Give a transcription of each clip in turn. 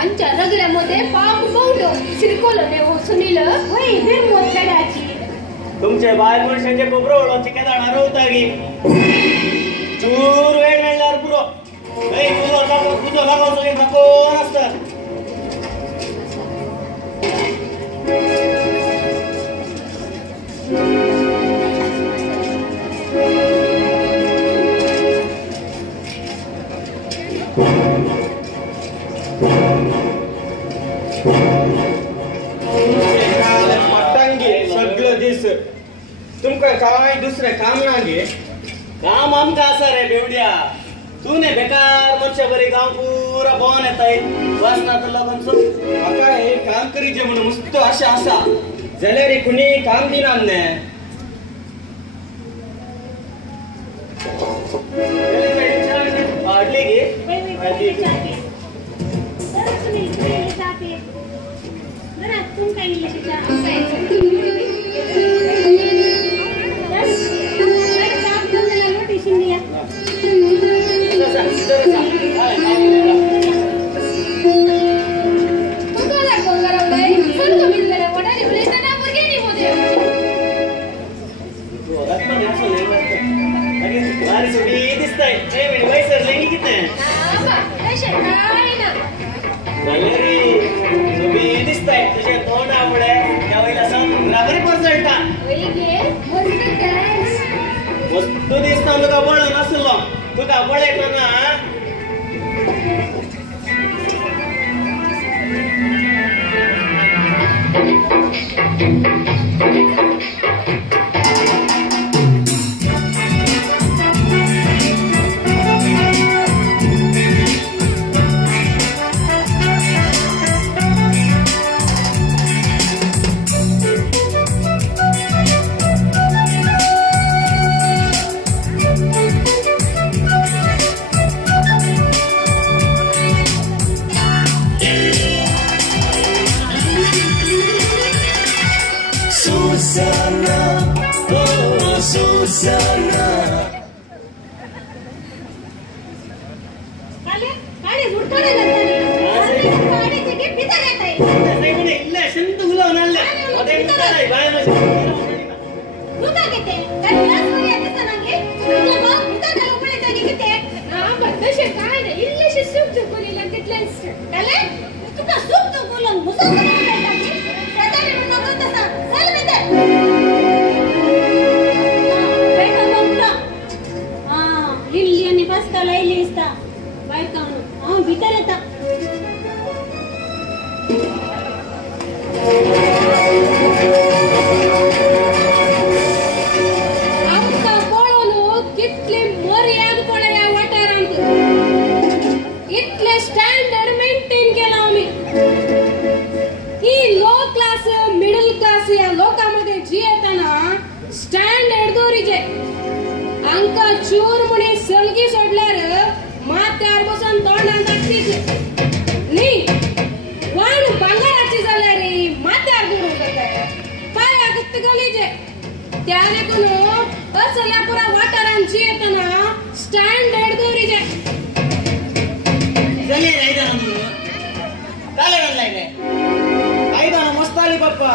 आमच्या रगड्यामध्ये पाक बहुलं शिरकोलं देव सुनील होय बे मोठ्याची तुमचे बाय मनुष्याचे कोबरो ओळखचे काय जाणार होता की चूर वेळ मिळणार पुरो नाही तुझं लागावं एक कोण असतं तुमका काय दुसरे काम नागे काम आमका असा रे बेवड्या तू ने बेकार मच्छा बरी गाव पूरा भवन येताय वासनात लगन सो आता हे काम करी जे म्हणून मस्त आशा असा जले रे कुणी काम दिनान ने वाढले गे तुम काही वस्तू दिसता तुका बळ नसलो तुका बळ येतो ना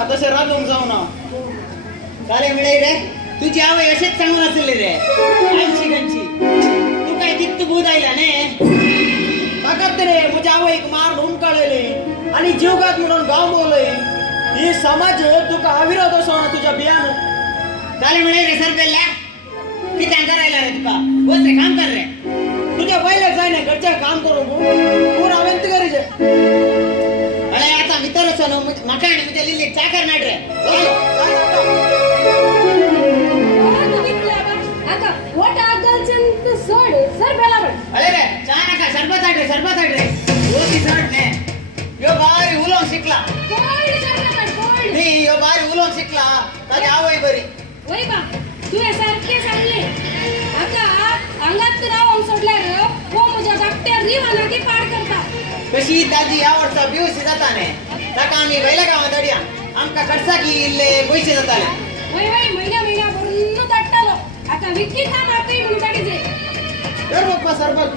तसे राहून जाऊ ना काले मिळे रे तुझी आवय असेच सांगून असले रे आईची गंची तू काय तित्त बुदायला ने फकत रे मुझे आवय एक मार ढूंढ काढले आणि जीवघात म्हणून गाव बोलय ही समाज तुका अविरोध असो ना तुझ्या बियान काले मिळे रे सरपेला किती करायला रे तुका बस रे काम कर रे तुझ्या पहिले जाय ना घरच्या काम करू पूरा अवंत करी जे अरे आता मित्र सोनो मकान मुझे लिले चाकर नाड रे आता what आगलचन तो सर बेला बड अरे रे चाना का सरबत आड रे वो की सड ने यो बारी उलोन शिकला कोण सरबत कोण नी यो बारी उलोन शिकला ताजे आवय बरी वय बा तू सारखे सांगले आता अंगात राव सोडल्यार हो मुझ्या धाकट्या रिवाना की पार करता कशी ताजी आवडता बिवसी जाता ने ताका आम्ही बैला गावात अडिया आमका खर्चा की इल्ले पैसे जाताले वय महिना भरून दाटतालो आता विक्की काम आपे म्हणून काढीजे कर बाप्पा सरबत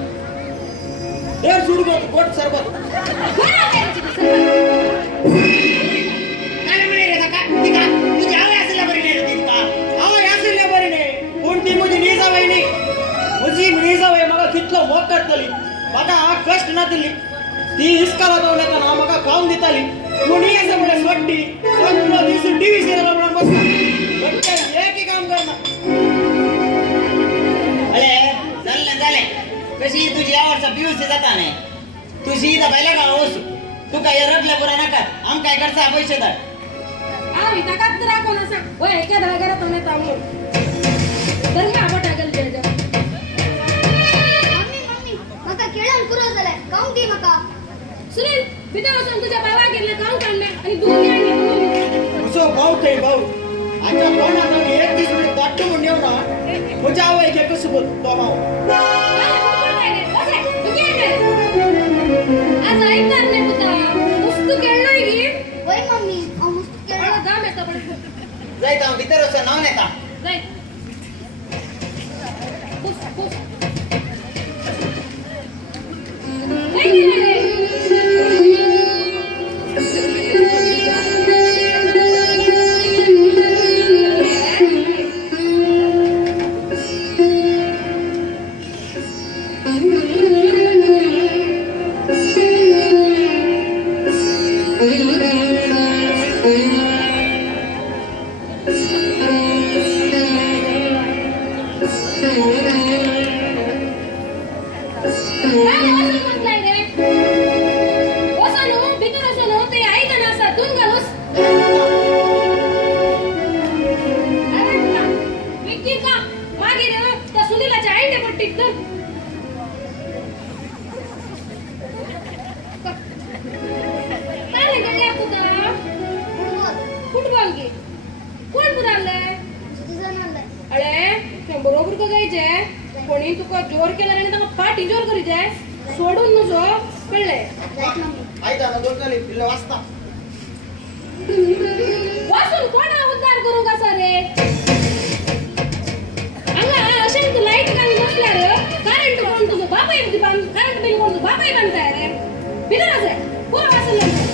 देर सुरू करतो कोट सरबत काय म्हणे रे काका ती का तुझी आवाज असल्या बरी नाही रे का आवाज असल्या बरी नाही कोणती मुझी नी जावई नाही मुझी नी जावई मग कितलो मोक करतली बघा कष्ट ना दिली ती हिसकाला दवलेता ना मग खाऊन दिताली कोणी असं म्हणे सोडली तुला दिवशी टीव्ही सिरियल म्हणून बसला पण काय एक काम करणार अरे झाले कशी तुझी आवडचा पिऊस जाता नाही तुझी इथं पहिला का होस तू काय रडल्या पुरा नका आम काय करता पैसे दाड आम्ही ताकात राखो ना सांग होय एका धागारात होणे तामू तर मी आपण टाकल त्याच्या मम्मी मका केळण पुरो झालाय काऊन दी मका सुनील बिना असं तुझ्या बाबा गेले काऊन काढले आणि दोन आणि उसो भाऊ थे भाऊ आजच्या कोणात मी एक दिवस ताटू म्हणून येऊ ना मुझ्या आवय के कसं बोल तो भाऊ आज ऐकणार नाही तुझा मस्त खेळलोय की होय मम्मी मस्त केळण जाम येतं पण जायता भीतर असं नाव नेता जाय पुस पुस फुटबॉल की कोण बुडालंय अरे बरोबर का जायचे कोणी तुका जोर केला आणि ताका पाठी जोर करीचे सोडून नजो कळले आयता ना दोघाली पिल्ला वाचता वाचून कोणा उद्धार करू कसा रे अंगा अशा तू लाईट गावी बसल्यार करंट कोण तुझं बापाई करंट बिल कोण तुझं बापाई बांधताय रे बिगर असे कोण वाचलं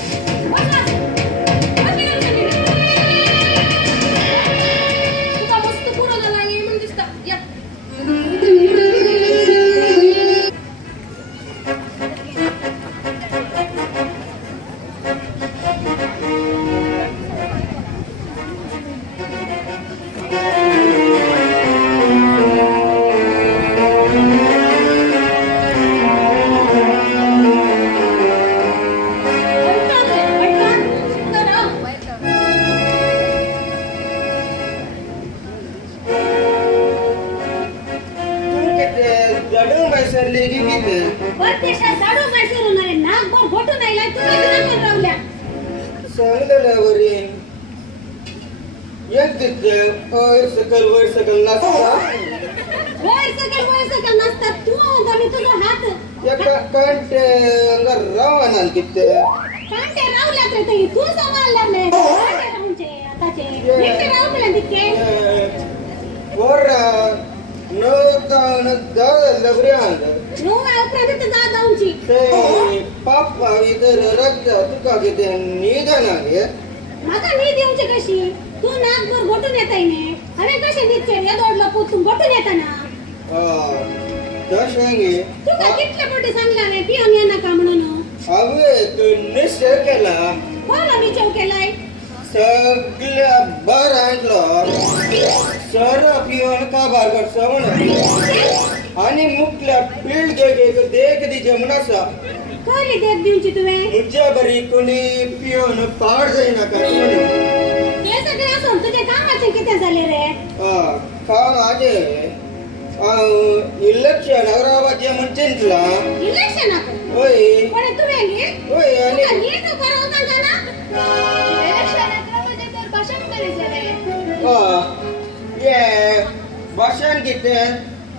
भाषण घेते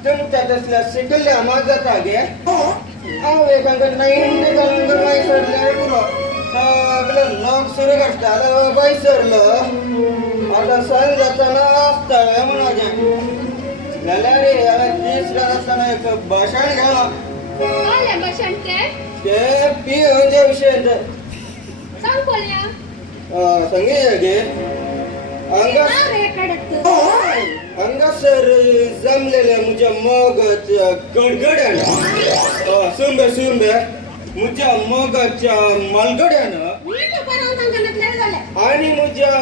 तुमच्या तसल्या शिकल्या माझा गे एखादं नाही सगळं लोक सुरू करता बैसरलं आता सण जाताना असतं म्हणाच्या रे तिसऱ्या असताना एक भाषण घ्या आले बसंते ते पिऊच्या विषयात सांग बोलया संगे गे अंगा अरे कडक अंगासर जमलेल्या मुझ्या मोगाच्या गडगड्यानं सुंबे सुंबे मुझ्या मोगाच्या मलगड्यानं मी तो परवा सांगण्यात झाले आणि मुझ्या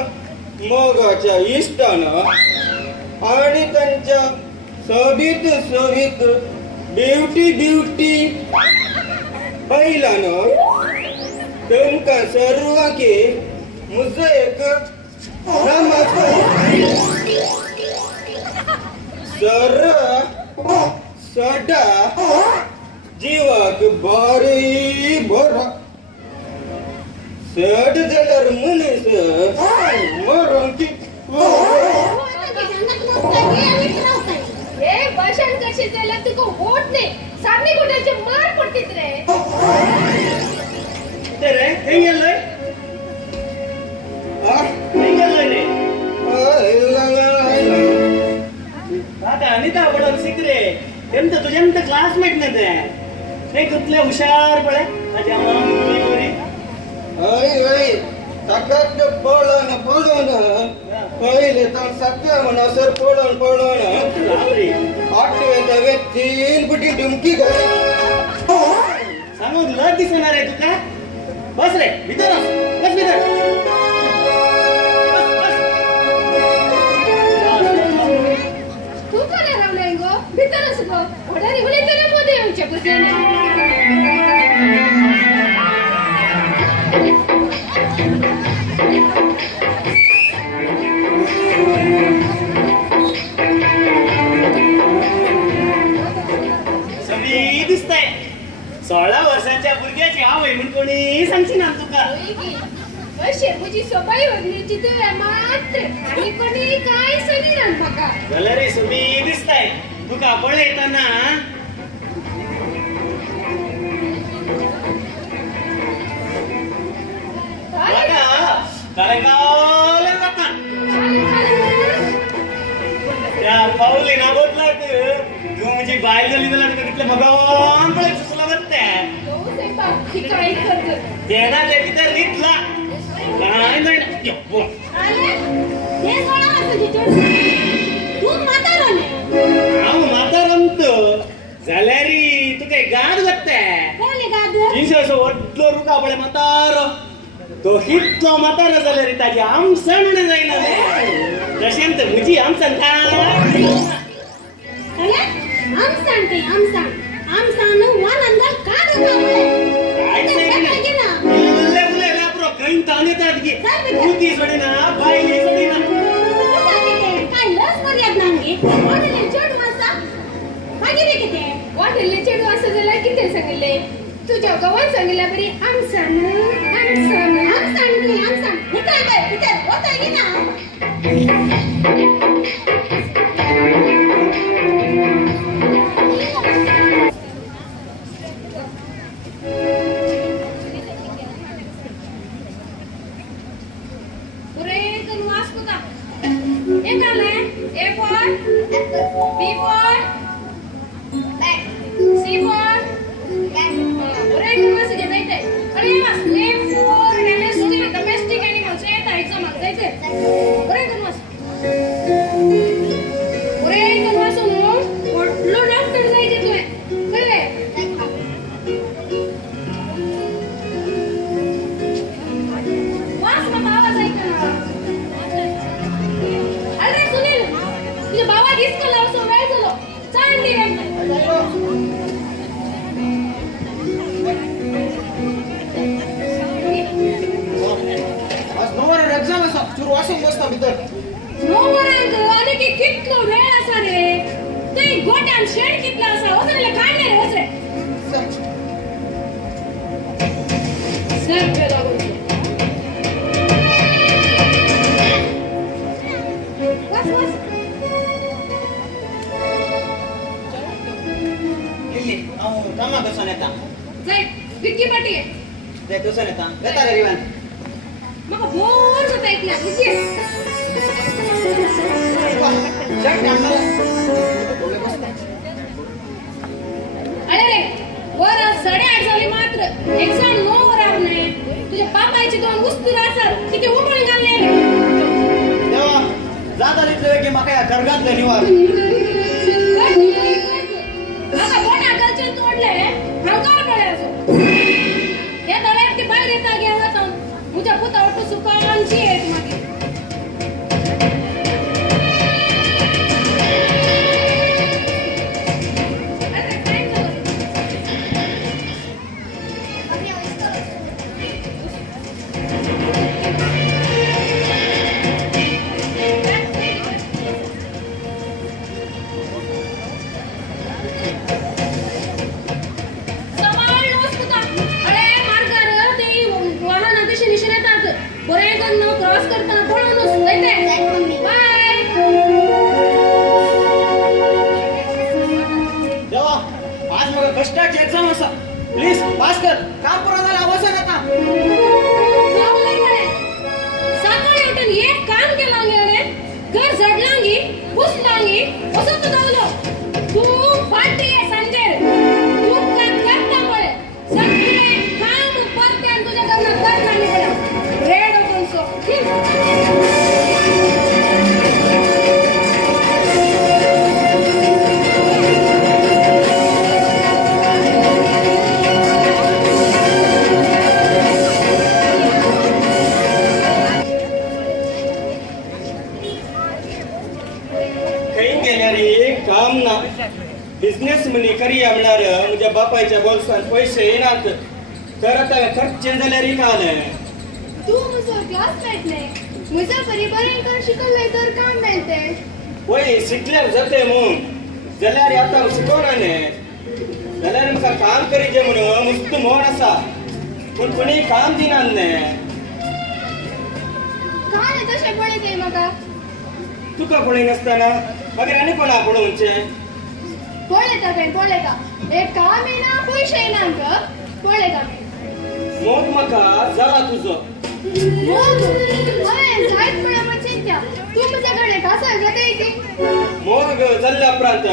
मोगाच्या इष्टानं आणि त्यांच्या सोबीत सोबीत ब्युटी ब्युटी पहिल्यानं तुमका सर्वांके मुझं एक नमस्कार सर सडा जीवाक भारी भरा सड जाल्यार मनीस मरंकी ए बसन कशी झाला तुका होत नाही सामने कुठाचे मार पडतीत रे ते रे हे गेलंय हे गेलंय रे आता अनिता बडन सिक्रे ಎಂತ ತುಜೆಂತ ಕ್ಲಾಸ್ಮೇಟ್ ನದೆ ನೇ ಕುತ್ಲೆ ಹುಷಾರ್ ಬಳೆ ಅಜಾ ಮಮ್ಮಿ ಬರಿ ताकद पळण पळण पहिले तर सगळं म्हणा सर पळण पळण लावरी आठवे तवे तीन बुटी डुमकी घाली सांगू लग दिसणार आहे तुका बस रे भीतर बस भीतर तू कोण रावलाय गो भीतरच गो ओढारी हुली तरी मध्ये येऊच्या कुठे सगळी दिसतंय 16 वर्षांच्या भुरग्याची आवय म्हणून कोणी सांगची ना तुका शेपूची सोपाई वगलीची तू मात्र आणि कोणी काय सनी ना म्हाका झालं रे सगळी दिसतंय तुका बळ येताना कारंगावला जाता त्या पाऊली ना बोलला तू म्हणजे बाय झाली मला तिथलं भगवान पळे सुसला बघते काय करत देना ते भीतर निघला काय नाही ना यप्पो आले हे सोळा वर्षाची तू म्हातारोने आव माता रमतो झाल्यारी तू काय गाड बघते कोणी गाद इंश असं वडलो रुका पळे म्हातार तो हितलो म्हातार झाल्यारी ताजी आमसण जाईना रे जशेंत मुजी आमसण काय आमसान वानंदल काढ काय कहीं ताने ताट की कुती सोडी ना बाई सोडी ना काय लस मर्याद नांगे वाटले चढ वासा मागिरे किते वाटले चढ वासा झाला किते सांगले तुझ्या गवन सांगला बरी आमसान हे काय बाय किते होता की ना कर्गात धन्यवाद आता मोठ्या गलचे तोडले हंकार पडायचो या तळ्यात ती बाहेर येता घ्यावा तर तुझ्या पुतावट सुखांची आहेत मागे क्रॉस करताना पळूनच येते बाय देवा आज मग कष्टाची एक्झाम असा प्लीज पास कर काम पूर्ण झालं अवसर आता सकाळी उठून एक काम केलं गे घर झडलांगी पुसलांगी असं तू धावलो तू पार्टी आहे संजय तू काय करता पळे सगळे काम परते आणि तुझ्या घरात कर नाही पडा रेड होतो सो काम ना बिझनेस म्हणे करी म्हणणार म्हणजे बापायच्या बोलसान पैसे येणार तर आता खर्च चेंज झाल्यावर का आलं तू मुझा क्लासमेट ने मुझा परिवारांकडे शिकवलंय तर काम मिळते वय शिकल्यावर जाते मग जाल्यार आता शिकवणार नाही जाल्यार म्हाका काम करी जे म्हणून मस्त मोहन असा पण कोणी काम दिनार नाही काय तसे पळते म्हाका तुका पळय नसताना मागीर आनी कोणा पळोवचे पळयता एक काम येना पैसे येना ग पळयता मोग म्हाका जाला तुजो हांवें जायत म्हणा चिंत्या तू म्हज्या कडेन कासार जाता इथे मोग जाल्ल्या उपरांत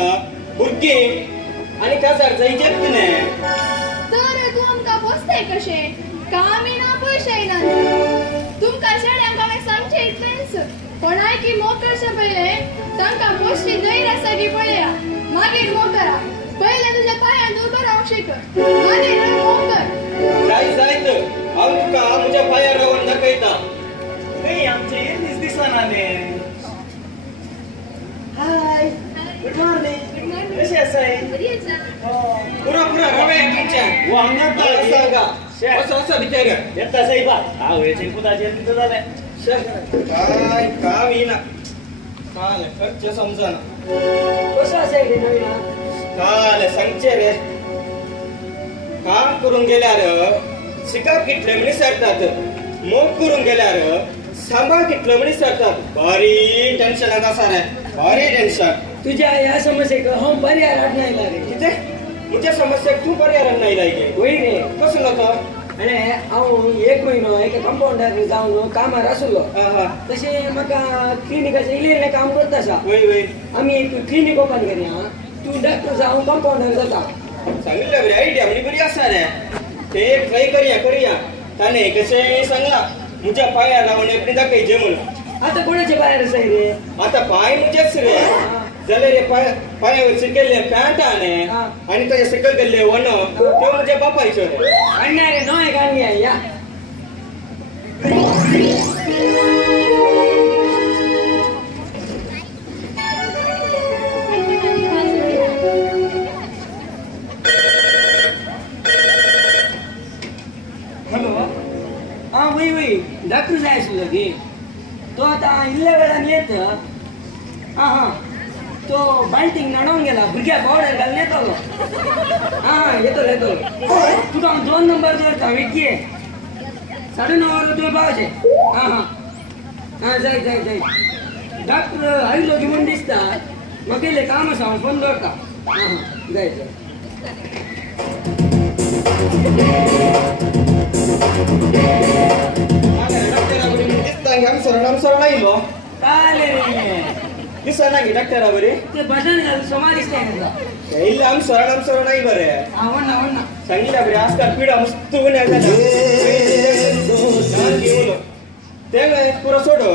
भुरगीं आनी काजार जाय जेतने तर तू आमकां पोसताय कशें काम येना पैसे येना तुमकां शाळ्यांक हांवें सांगचें इतलेंच पण की मोग करचे पहिले तांकां पोसची दैर आसा की पळया मागीर मोग करा पहिले तुज्या पांयान उबो रावंक शिक मागीर मोग कर जायत हांव तुका म्हज्या पांयार रावन दाखयता नाही आमचे येणीच दिसना ने हाय गुड मॉर्निंग कशी आसाय पुरा रवे तुमच्या वो हांगात सांगा असं भितर येता साहेबा हांव हेचे पुताचेर तिथं जालें काय काम येईना काल खर्च समजना कसं असाय रे नवीना काल सांगचे रे काम करून गेल्यार शिकाप कितले मनीस सरतात मोग करून गेल्यार सांबाळ कितले मनीस सरतात भारी टेन्शनात आसा रे भारी टेन्शन तुझ्या या समस्येक हम पर्याय नाही रे कितें म्हज्या समस्याक तूं पर्याय नाही लायके होय रे कसलो तो आणि हांव एक म्हयनो एका कंपाऊंडार जावन कामार आसलो तशें म्हाका क्लिनिकाचें इल्लें काम करता आसा वय वय आमी एक क्लिनीक ओपन करया तूं डॉक्टर जावन कंपाऊंडार जाता सांगितलं बरी आयडिया म्हणजे बरी आसा रे ते ट्राय करया ताणे कशें सांगला म्हज्या पांयार रावन एपणी दाखयचे म्हणून आता कोणाचे बाहेर आसाय रे आता पाय म्हजेच रे जाल्यार रे पांयावर शिकेल्ले पॅन्ट आनी ताचे सकयल गेल्ले वन त्यो म्हज्या बापायच्यो रे अन्याय रे नोय गाणी या हॅलो हा वय डॉक्टर जाय आशिल्लो गे तो आता इल्ल्या वेळान येत हा तो बाल्टीक नडोवन गेला भुरग्याक पावडर घालून येतलो हा येतलो तुका हांव 2 नंबर दवरता विकी 9:30 तुवें पावचे हा जाय डॉक्टर आयलो की म्हूण दिसता म्हाका इल्लें काम आसा हांव फोन दवरता जाय दिसता आयलो काले रे दिसना गे डॉक्टरा बरी ते बटन घालून सोमा दिसता इल्ले आमसरण नाही बरे आवडना सांगितल्या बरी आजकाल पिढा मस्त उण्या झाल्या ते पुरो सोडो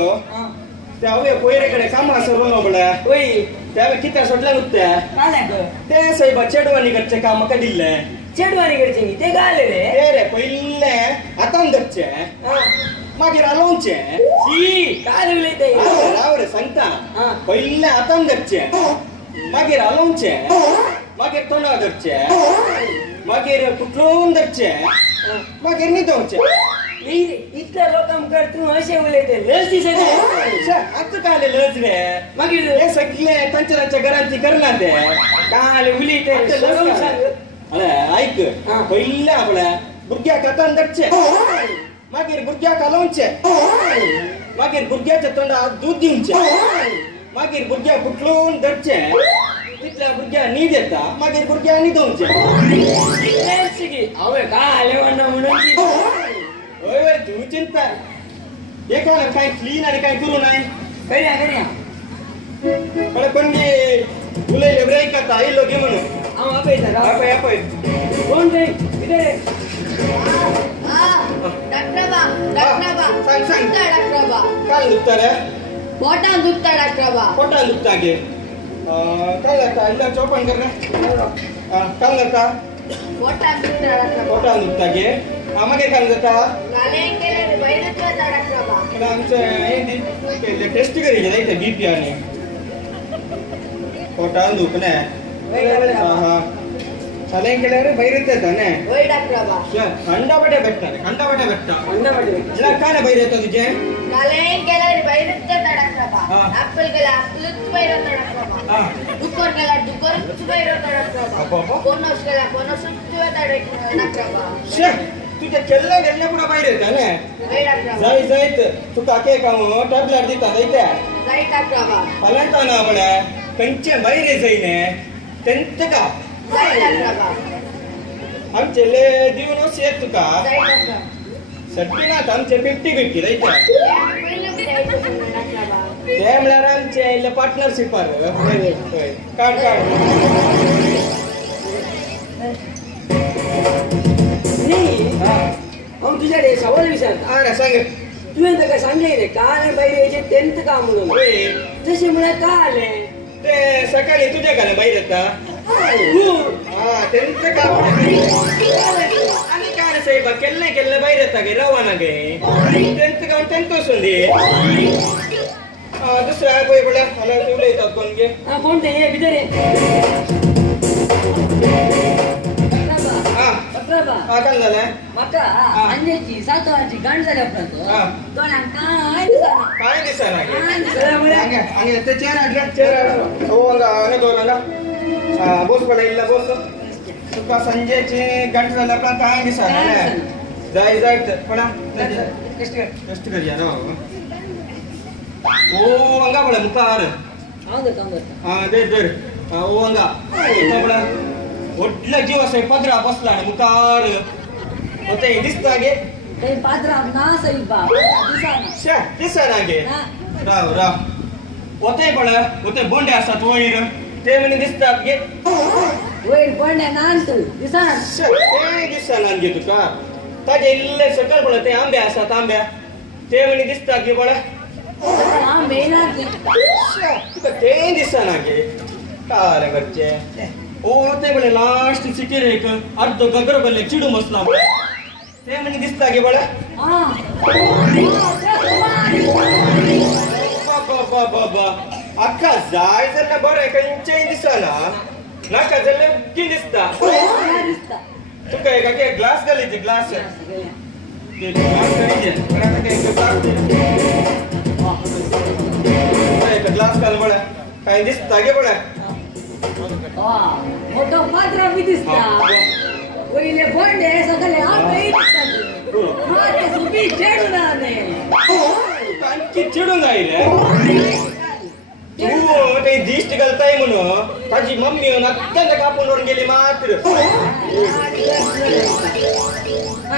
ते हवे पयरेकडे कामां सरून बोला वय त्या कित्या सोडला नुकत्या काल्याक ते साहेबा चेडवानी कडचे काम म्हाका दिल्ले चेडवानी कडचे न्ही ते गाले रे ते रे पयले आतां धरचे मागीर आलोवचे शी काय उलयताय राव रे सांगता हा. पयले आतां धरचे मागीर आलोवचे मागीर तोंडा धरचे मागीर कुटलून धरचे मागीर न्हिदोवचे इतल्या लोकांक कर तूं अशें उलयताय लस ती सगळे आतां काय लज रे मागीर हे सगळे तांच्या घरांची करना ते काय उलयताय सगळं सांग अरे ऐक हा. पयले आपल्या भुरग्याक आतां धरचे मागीर भुरग्याक आलोवचे मागीर भुरग्याच्या तोंडाक दूध दिवचे मागीर भुरग्याक कुटलून धरचे तितल्या भुरग्याक न्हीद येता मागीर भुरग्याक न्हिदोवचे हांवें काय लेवना म्हणून हय हय तूं चिंता एका कांय क्लीन आनी कांय करूं नाय करया करया पण कोणगे उलयले ब्रेक आता आयलो गे म्हणून हांव आपयता राव आपय आपय कोण रे कितें रे डॉक्टरबा डॉक्टरबा सांग, सांग. दुखता डॉक्टरबा काल दुखता रे पोटान दुखता डॉक्टरबा पोटान दुखता गे काय जाता इल्ल्या चोपण कर रे काल जाता पोटान दुखता डॉक्टरबा पोटान दुखता गे मागीर काल जाता गालें केले बैरच जाता डॉक्टरबा आमचं हे टेस्ट करी जायते बीपी आनी पोटान दुखणे चालें केल्यार बैरच येता न्ही वय डॉक्टरबा खंडा बटे भेटता रे खंडा बटे भेटता अंडा वाटे जिला काय ना बैर येता तुझे गालें केले बैरच जाता डॉक्टरबा हा. ऍपल केला ऍपलच बैर जाता डॉक्टरबा दुकर केला दुकरच बैर जाता अब्बा. डॉक्टरबा बोनस केला बोनसच जाता डॉक्टरबा शे तुझे केल्ले गेल्ले पुढे बैर येता न्ही वय डॉक्टरबा जाय जायत तुका के काम टॅबलेट दिता जायते जाय डॉक्टरबा फाल्यां ना बडे खंयचे बैरे जायने तेंत का जाय डॉक्टरबा आमचेले दिवन येत तुका जाय डॉक्टर सट्टी नात आमचे 50-50 जायते ते म्हळ्यार आमचे इल्ले पार्टनरशिपार काड काड न्ही हांव तुझ्या रे सवाल विचारता अरे सांग तुवें ताका सांगलें रे काल बायलेचें तेंत काम म्हणून होय तशें म्हळ्यार काय जालें ते सकाळी तुझ्या घरा बैर येता तेंत का आनी काय रे साहेबा केल्ले केल्ले बैर येता गे रवाना गे तेंत का तेंत वचून दे दुसऱ्या पळय पळय फाल्यां तूं उलयतात कोण गे कोण ते ये भितर ये हा काय जालें म्हाका अंजेची सातवाची गाण जाल्या उपरांत हा. दोनांक काय दिसना काय दिसना गे काय दिसना हांगे हांगे ते चेर हाडले चेर हो हांगा दोन हांगा बोस पडे इल्ले बोस तुका संजेची गंट जाल्या उपरांत काय दिसना रे जाय जाय पडा टेस्ट करया न्हू ओ हांगा पळय मुखार हांव करता हा दर दर ओ हांगा पळय व्हडलो जीव आसा पदरा बसला न्ही मुखार ते दिसता गे ते पात्रां ना सईबा दिसना शे दिसना गे ना राव राव ओते पळय ओते बोंडे आसात वयर ते म्हणे दिसतात गे वयर पडले ना तू दिसना शे ते दिसना गे तुका ताजे इल्ले सकल पळय ते आंबे आसात आंब्या ते म्हणे दिसतात गे पळय हांव मेना ती शे तुका ते दिसना गे काय रे बच्चे ओ ते म्हणे लास्ट सिटीर एक अर्ध गगर बल्ले चिडू बसला ते म्हणे दिसता गे पळय बाबा अक्का जाय जाल्यार बरें खंयचेय दिसना नाका जाल्यार उग्गी दिसता तुका एका ग्लास घालीचे ग्लास ग्लास घाल पळय काय दिसता गे पळय मोठो पात्रा बी दिसता वयले बोंडे सगळे आंबे दिसतात माते सुबी चेडू ना आणखी चिडून जायले तू ते दिश्ट घालताय म्हणून ताजी मम्मी अत्यंत कापून व्हरून गेली मात्र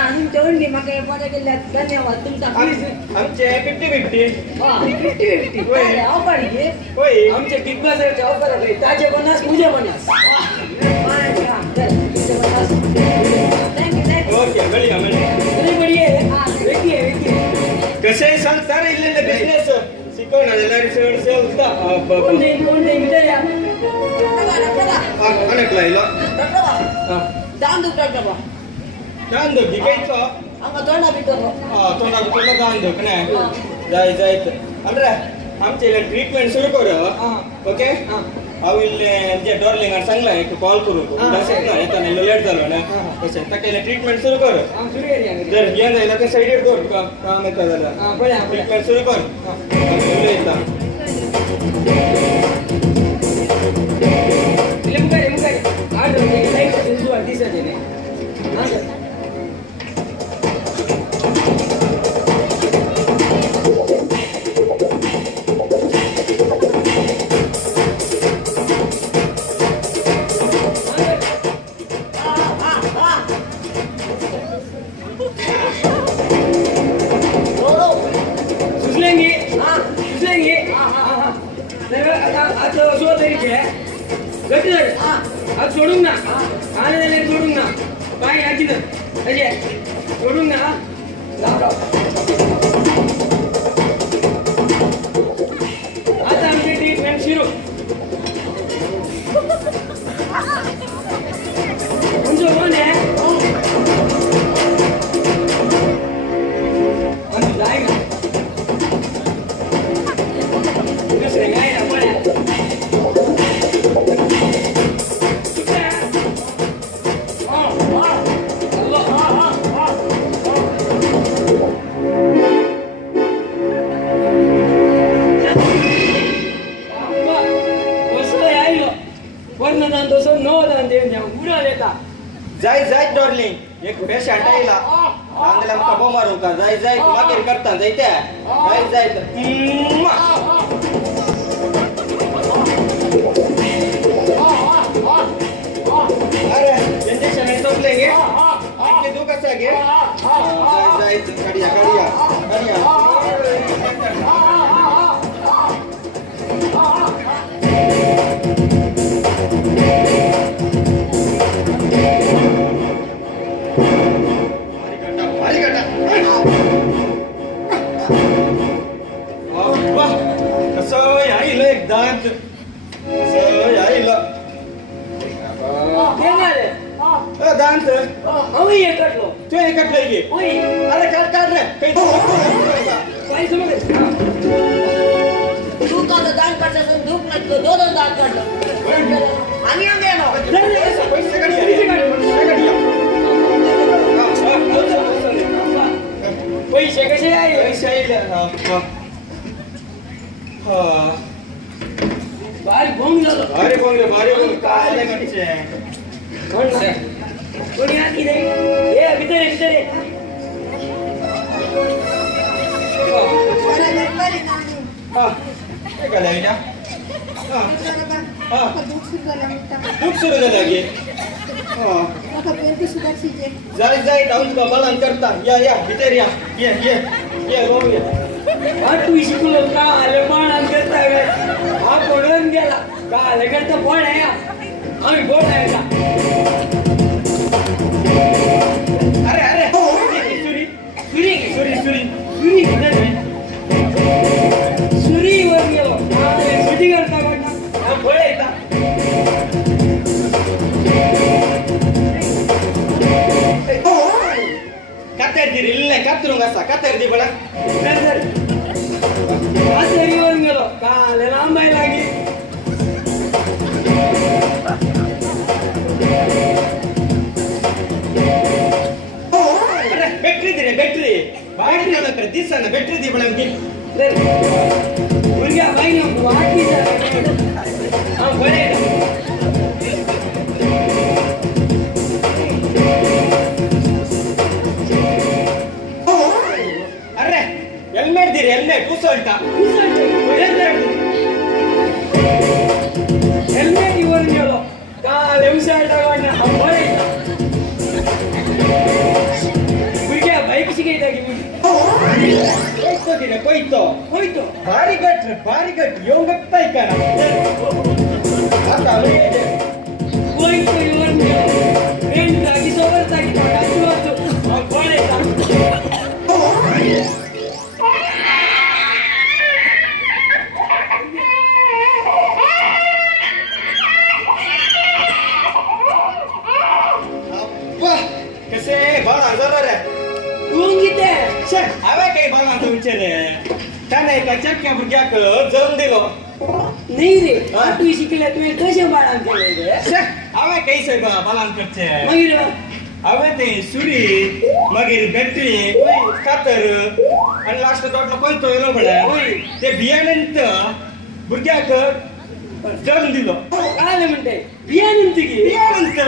तुमच्या वडली म्हाका बरें केल्यात धन्यवाद तुमचा प्लीज आमचे 50-50 50-50 ऑफर घे होय आमचे बिग बाजारचे ऑफर आहे ताजे 50 तुझे 50 ओके बढिया बढिया बढिया वेगळी कसे सांगता रे इल्ले बिझनेस शिकवणार कोणते विचार अनेकला ಇಲ್ಲ दांदू टाकबा दांदू गिगायचो आंगा तोंडा बितलो तोंडा बितलो दांदू कने जाय जायत ಅಂದ್ರೆ आमचे ट्रीटमेंट सुरू कर ओके I will जे डार्लिंग आणि सांगला एक कॉल करू तसे ना येता नाही लेट झालो ना तसे तकेले ट्रीटमेंट सुरू कर सुरू करूया जर ये जायला ते साइड कर तुका काम येता झाला बळ्या ट्रीटमेंट सुरू कर येता इले मुगारे आड लाईट सुरू दिसते ने हां आज सोडून ना आले झाले सोडून ना काय याची ना अजय सोडून ना आता आमची ट्रीटमेंट सुरू तुमचं कोण आहे जाय ना दुसरे काय ना पण जाय जाय डार्लिंग एक पेशंट आयला आंगला आमका बोमारू का जाय जाय मागीर करता जायते जाय जाय अरे इंजेक्शन संपले गे इतके दुख असा गे जाय जाय काढिया काढिया काढिया दांत अवी एकटलो तू एकटलो गे ओय अरे काढ काढ रे काय समज तू का दान करता दुख नसतो दोन दान काढलं आणि आम्ही येणार पैसे काढ पैसे कसे आहे पैसे बारी भोंग झालो भारी बोंग काय लागते कोण से कोणी आत इथे ए भीतर हां काय करायला हां दुख सुरू झालं गे जाय जाय डाऊन बाबाला करता या भीतर ये रोम ये तू शिकलो का आले पण करता हा पडून गेला का आले करता पण आहे आम्ही बोल आहे का अरे सुरी वर गेलो सुटी करता वाटना बोल येता ಕತ್ತರ್ದಿರಿ ಇಲ್ಲ ಕತ್ತರುಂಗಸ ಕತ್ತರ್ದಿ ಬಡ ಸರಿ ಒಂದ್ಗೆलो ಕಾಲೆ ಲಾಂಬೈಲಾಗಿ ಬ್ಯಾಟ್ರಿ ಬಾಯಿ ದಿವಸ ಬ್ಯಾಟ್ರಿ ದಿ ಬಳಂಗಿ ಉರ್ಗೆ ಬಾಯಿ ನಾವು ವಾಟಿ ಹಾ ಬಳೆ ಹೆಲ್ಮೆಟ್ ಕೂಸೋಲ್ಟ ಹೆಲ್ಮೆಟ್ ಇವನ್ಗೆलो ಕಾಲೆ ಉಸಾಲ್ಟ ಬಣ್ಣ ಬಳೆ ಬೈಕ್ ಸಿಗೈತಾಗಿ ಹೋಯ್ತು ಭಾರಿ ಗಟ್ ಯೋಗತ್ತ ಇಕ್ಕನ ಹೋಯ್ತು ಇವನ್ಗೆ ರೆಂಟಾಗಿ ಸೋಬರ್ತಾಗಿ ಕಾಡಾಚು ಬಳೆ सांगचे रे त्याने एका चक्क्या भुरग्याक जन्म दिलो नाही रे आठवी शिकले तुम्ही कसे बाळान केले रे हांवें कैसे बालान करचे मागीर हांवें ते सुरी मागीर बॅटरी कातर आनी लास्ट दोटलो कोयतो येलो म्हळ्यार ते बियाणंत भुरग्याक जन्म दिलो काय म्हणते बियाणंत गे बियाणंत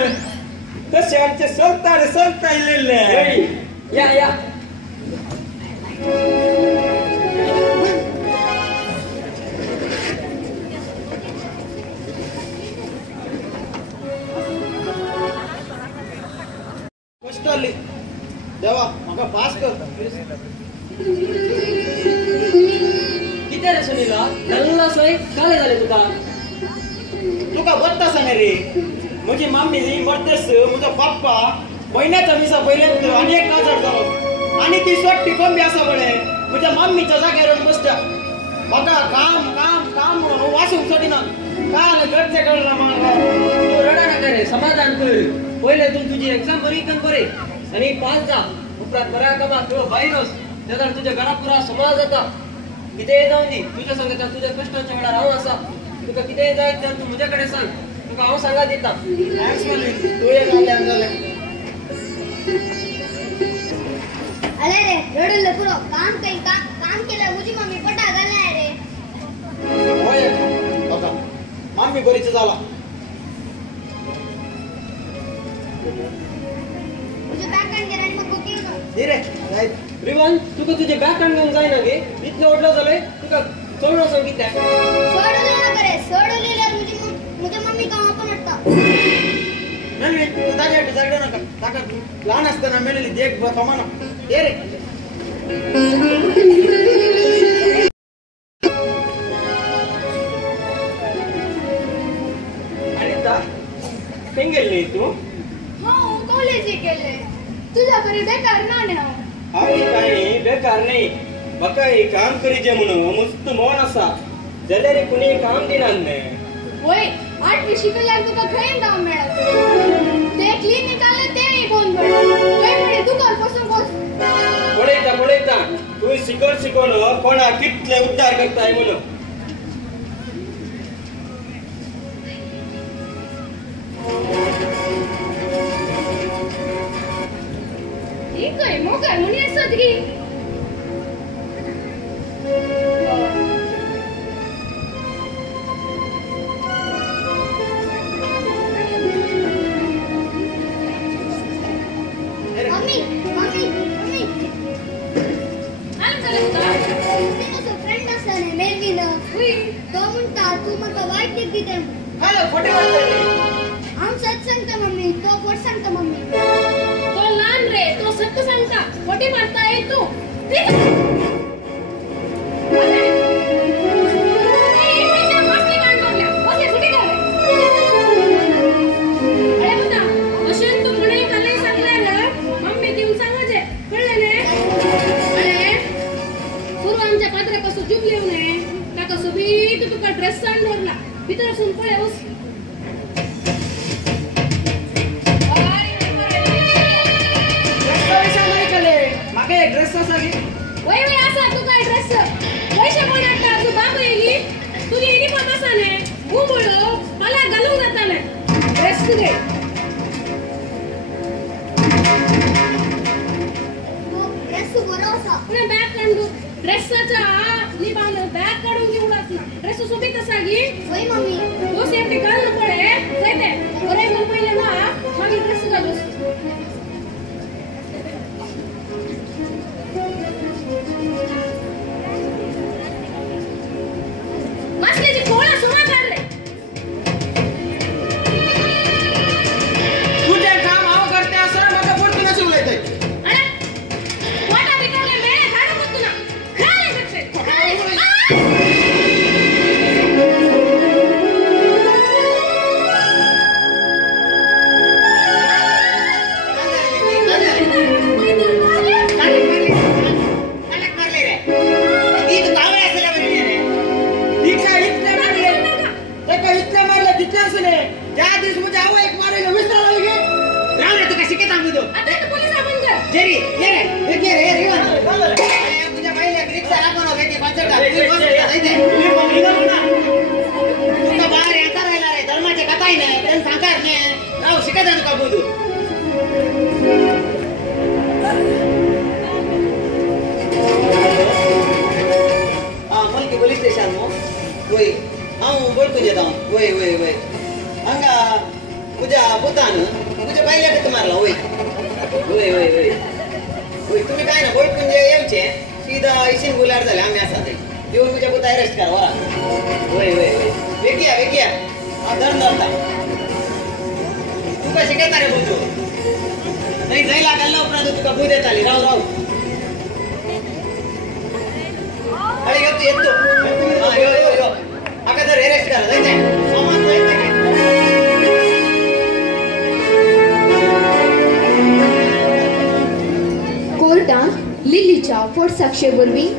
तसे आमचे चलता इल्लेले या कष्टाली देवा म्हाका पास कर किती रे सुनीला नल्ला सोय काय झाले तुका बत्ता सांग रे म्हजी मामी मरतेस म्हजो पप्पा महिन्याचा दिसा पयलेच आनी एक काजर जालो आनी ती सोट्टी कमी आसा बळे म्हज्या मामीच्या जाग्यार बसता म्हाका काम काम काम म्हणून वासूंक सोडिना काय घरचे कळना म्हाका तू रडा नका रे समाधान कर पहिले तू तुझी एक्झाम बरी कर बरे आणि पास जा उपरांत बऱ्या कामाक तू भाईरोस त्यानंतर तुझ्या घरा पुरा समाज जाता कितेंय जाऊन दी तुझ्या संगत तुझ्या कष्टाच्या वेळार हांव आसा तुका कितेंय जाय तर तू म्हजे कडेन सांग तुका हांव सांगा दिता थँक्स मामी तू एक जालें अरे रे रडलं पुरो काम केलं मुझी मम्मी पटा घालणार रे होय बघा मामी बरीच झाला मुझे बॅग काढ आणि मग कुठे येऊ दे रे रिवान तुका तुझे बॅग काढून जाय ना गे इतलं ओढलं झालंय तुका चोरून सांगितलं सोडवले ना करे सोडवलेल्यावर मुझे मम्मी काम पण वाटता नाही तू ताज्यासाठी जागडे नका ताका लहान असताना मिळाली देख कमाना दे रे अनिता खंय गेल्ली तू हांव कॉलेज केले तुझ्या बरी बेकार ना ने हांव हांव काय बेकार नाही म्हाका एक काम करीचे म्हणून मस्त मन आसा जाल्यार कुणी काम दिनात न्ही होय 8वी शिकल्यार तुका खंय काम मेळत ते क्लिनिक आले तेय बंद पडले खंय म्हणे दुकान पासून बस पळयता तू शिकोन कोणा कितले उद्धार करताय म्हणून ही काय मोकार म्हणी असत गी मम्मी आलं झालं का तुझा फ्रेंड असा ने मेलविन तो म्हणता तू म्हाका वाईट दिते हॅलो खोटे वाटतंय आम सच सांगता मम्मी तो खोट सांगता मम्मी तो लहान रे तो सत्य सांगता खोटी मारता ये तू ड्रेस सांडोरला भितर असून पळेवस म्हाका एक ड्रेस आसा गे वय वय असा तू काय ड्रेस पैसे कोण हाडटा तू बाप येली तुझी युनिफॉर्म असा ने घुमळो मला घालूंक जाता ने ड्रेस तुगे ड्रेस बरो असा पुणे बॅग काढू ड्रेसचा निबान बॅग काढून घेऊनच ना ड्रेस सोबत असा गी होय मम्मी तो सेफ्टी घालणं पडे जायते बरे मग पहिले ना मागे ड्रेस घालूस मास्केची कोळा सुमा काढ रे तुझे काम हांव करते असं म्हाका परतून अशें उलयताय अरे वाटा बिकावले मेळे हाडू मत ना खाले कसे खाले जेरी ये रे ये रे रे तुझ्या बाईला रिक्षा तुम्ही बस येता, जायते. तुका बाहेर येता राहिला रे धर्माचे कथाही नाही त्यांनी सांगार नाही राव शिकायचं तुका बोलू मल्की पोलीस स्टेशन वय हांव वळखून येता वय वय वय हांगा तुझ्या पुतान तुझ्या बायल्या किती मारला वय वय वय वय वय तुम्ही काय ना वळखून येवचे सीधा इशीन गुलाड झाले आम्ही असा ते येऊन तुझ्या पुता अरेस्ट करा वरा वय वय वय वेगया वेगया हा धरण धरता तुका शिकायता रे बोलतो नाही जायला लागला उपरांत तुका बूद येत आली राव राव अरे येतो येतो हा यो यो यो आका जर अरेस्ट करा जायचे सामान जायचे कोर्टात लिलीच्या फोट साक्षे वरवीं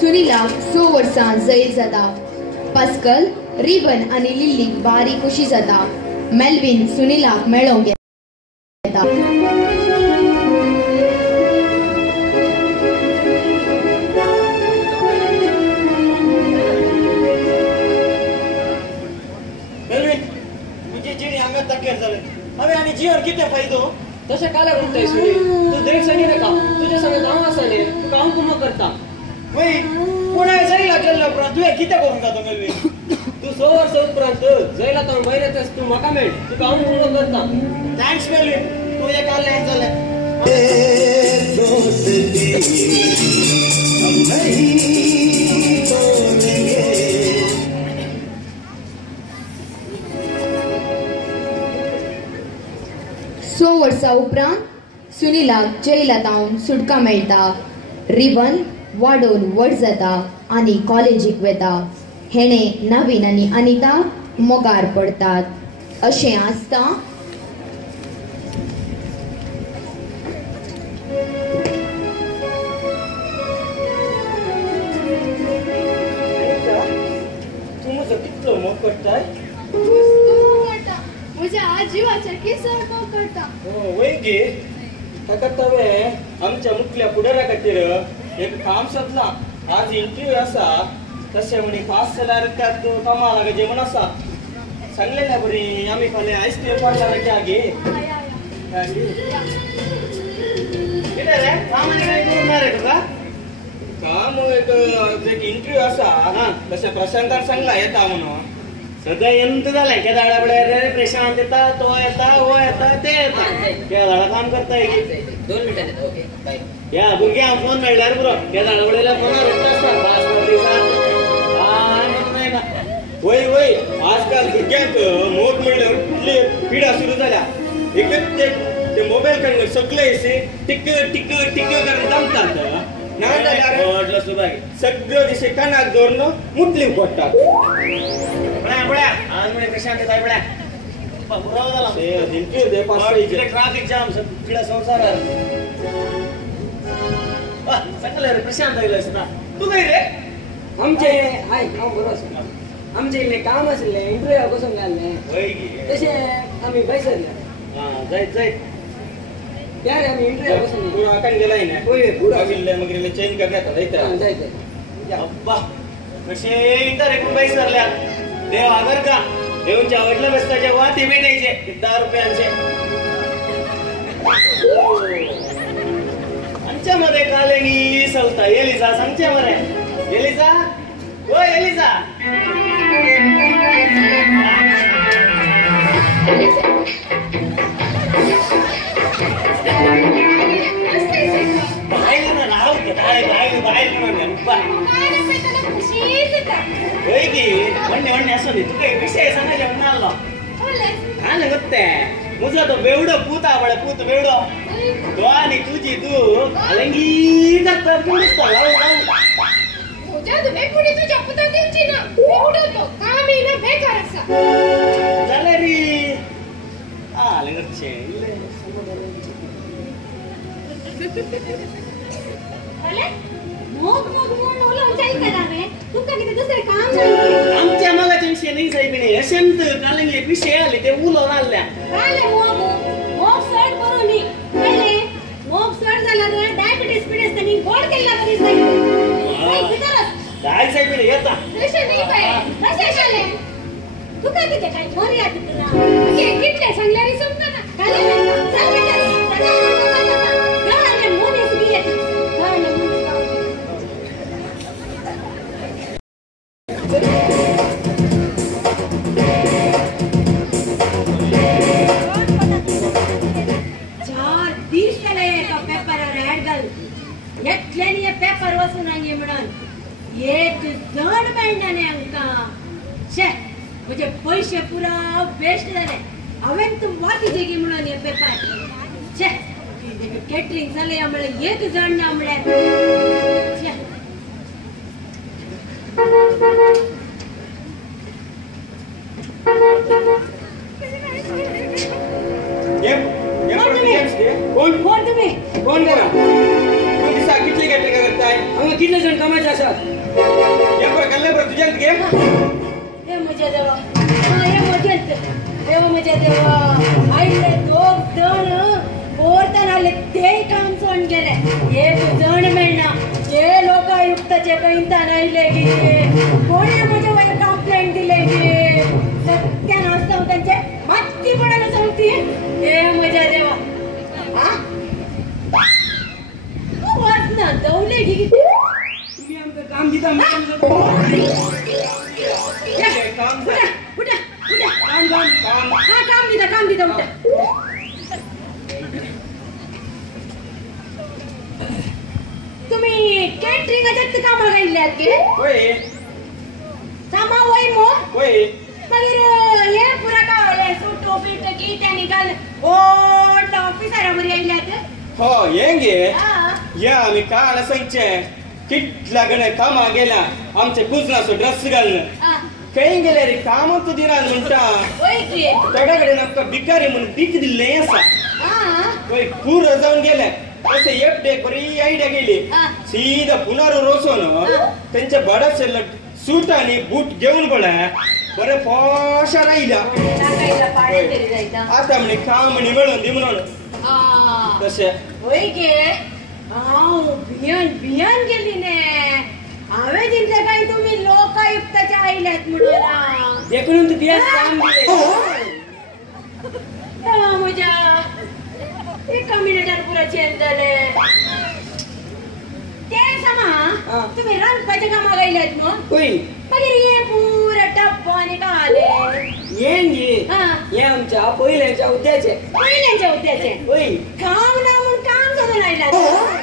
सुनीलाक 6 वर्सां जैल जाता पास्कल रिबन आनी लिल्लीक बारीक खुशी जाता मेल्विन सुनीलाक मेळोंक येता मेल्विन तुझी जिणी हांगा तक्केर जाले हांवें आनी जियोन कितें फायदो तशें काल्यार म्हणटाय सुनी तू देड सणी नाका तुज्या संगत हांव आसा न्ही तुका हांव कुमो करता वय कोणाय जायला केल्लो उपरांत तुवें कितें करूंक जाता मेल्विन तू 6 वर्सां उपरांत जैलांत भायर येतास तू म्हाका मेळ तुका हांव कुमो करता थँक्स मेल्विन तू एक आलें जालें स वर्सां उपरांत सुनीलाक जैलांतावन सुटका मेळटा रिबन वाडोवन व्हड जाता आनी कॉलेजीक वता हेणें नवीन आनी अनिता मोगार पडटात अशें आसता तू म्हजो कितलो मोग करताय म्हज्या जिवाच्या केसार मोग करता वय गे ताका तवें आमच्या मुखल्या फुडारा खातीर एक काम सोदलां आज इंटरव्यू आसा तशें म्हणी पास जाल्यार त्यात कामां लागा जेवण आसा सांगलेल्या बरी आमी फाल्यां आयस्क्रीम पार्लराक या गे कितें रे काम आनी काय करूंक ना रे तुका काम एक इंटरव्यू आसा तशें प्रशांतान सांगला येता म्हणून सध्या येऊन तर झालंय त्या झाडाकडे रे प्रेशरांत येता तो येता वो येता ते येता त्या झाडा काम करता एक 2 मिनिटां येता ओके बाय या भुरग्या फोन मेळल्यार पुरो त्या झाडाकडेला फोनार आसता 5 दिवसात नाही ना वय वय आजकाल भुरग्यांक मोग म्हणल्यार कितले पिडा सुरू जाल्या एकच ते मोबायल कडे सगळे टिक टिक टिक करून दमतात ना जाल्यार म्हटलं सुद्धा सगळं दिसे कानाक धरून मुटलीक पडटात बळ्या बळ्या आज म्हणे प्रशांत येताय बळ्या पुरावा झाला इंटरव्यू दे ट्रॅफिक जाम सगळ्या संसार सकल रे प्रशांत आयलो ना तू काय रे आमचे हाय हांव बरो आसा आमचे इल्लें काम आसलें इंटरव्यूआ बसून घाल्लें वय गे तशें आमी बैसरले हा जायत जायत त्यार आमी इंटरव्यूआ बसून तू आकान गेलाय ना वय पुरा गेल्ले मग गेले चेंज करण्यात जायता जाय जाय अब्बा कशे इंटर एकूण बाईस सरल्या देव आगर का येऊनच्या वडल्या बसताच्या वाती भेटायचे 10 रुपयांचे आमच्या मध्ये कालेनी चलता एलिसा सांगचे मरे एलिसा ओ एलिसा बाहेर ना राहू के बाहेर बाहेर म्हणून होय की म्हणणे असं नाही तू काही विषय सांगायचे म्हणाल ना ಗೊತ್ತೇ मुझा बेवडो पूत आवडे पूत बेवडो तो आणि तुझी तू अलंगी करता पुढस्ता झाले री आले घरचे आमच्या मगाच्या विषय नाही साहेब नाही अशंत कालंगे विषय आले ते उलो आल्या जायचंय पिढी येता तसे नाही बाई कसे झाले तू काय तिथे काय मोरी आती तुला किटले सांगल्यारी समजा ना खाली चल बेटा गावाला मोरी सुगी येते गावाला मोरी चार दिस केले का पेपर रेड गल येतल्यानी हे पेपर वाचून आणगे म्हणून एक जण मेळना आमका शे म्हणजे पैसे पुरा वेस्ट झाले हांवें तू वाटी जेगी म्हणून हे पेपर छे कॅटरिंग झाले आम्हाला एक जण ना म्हणल्यार छे कोण कोण तुम्ही कोण करा कोण दिसा कितले कॅटरिंग करताय हांगा कितले जण कामाचे आसात या प्रकारले बरं तुझ्यात घे हे मजा देवा हे मजेत हे मजा देवा आईले दोग जण पोरतान आले ते काम सोडून गेले एक जण मेळना हे लोकायुक्ताचे कळींतान आयले की कोणी माझ्या वय कंप्लेंट दिले की सत्यान असता त्यांचे माती पडायला सांगते हे मजा देवा हा तू वाच ना दवले की तुम्ही आमचं काम दिता काम काम दिता उठा तुम्ही कॅटरिंगाच्यात कामाला गेल्यात की होय सामा होय मो होय मागीर हे पुरा काय सूट टोपी टकी त्यानी काल ओट ऑफिसरा बरी आयल्यात हो येंगे हा या आम्ही काल सांगचे कितला गणे कामा गेला आमचे कुजनासो ड्रेस घालणं हा काही गेले रे काम तू दिना म्हणता होय की त्याच्याकडे नका भिकारी म्हणून भीक दिले असा हा होय पूर जाऊन गेले तसे एकटे बरी आयडिया गेली हा. सीधा पुन्हा रोसोन हा. त्यांच्या बडाचे सूट आणि बूट घेऊन बडा बरे पोशा राहिला टाकायला पाडे तरी जायचा आता म्हणे काम म्हणे मिळून दे म्हणून हा तसे होय गे हाव बियान गेली ने हावे जिंकले काय तुम्ही लोकायुक्ताच्या आईल्यात म्हणून देखून तू बिया काम दिले तेव्हा मजा एका मिनिटात पुरा चेंज झाले ते समा तुम्ही रांधपाच्या कामाला गेल्यात मग होय मागीर हे पुरा टप्पाने का आले येंगे हा हे आमच्या पहिल्याच्या उद्याचे पहिल्यांच्या होत्याचे होय काम ना म्हणून काम सोडून आयला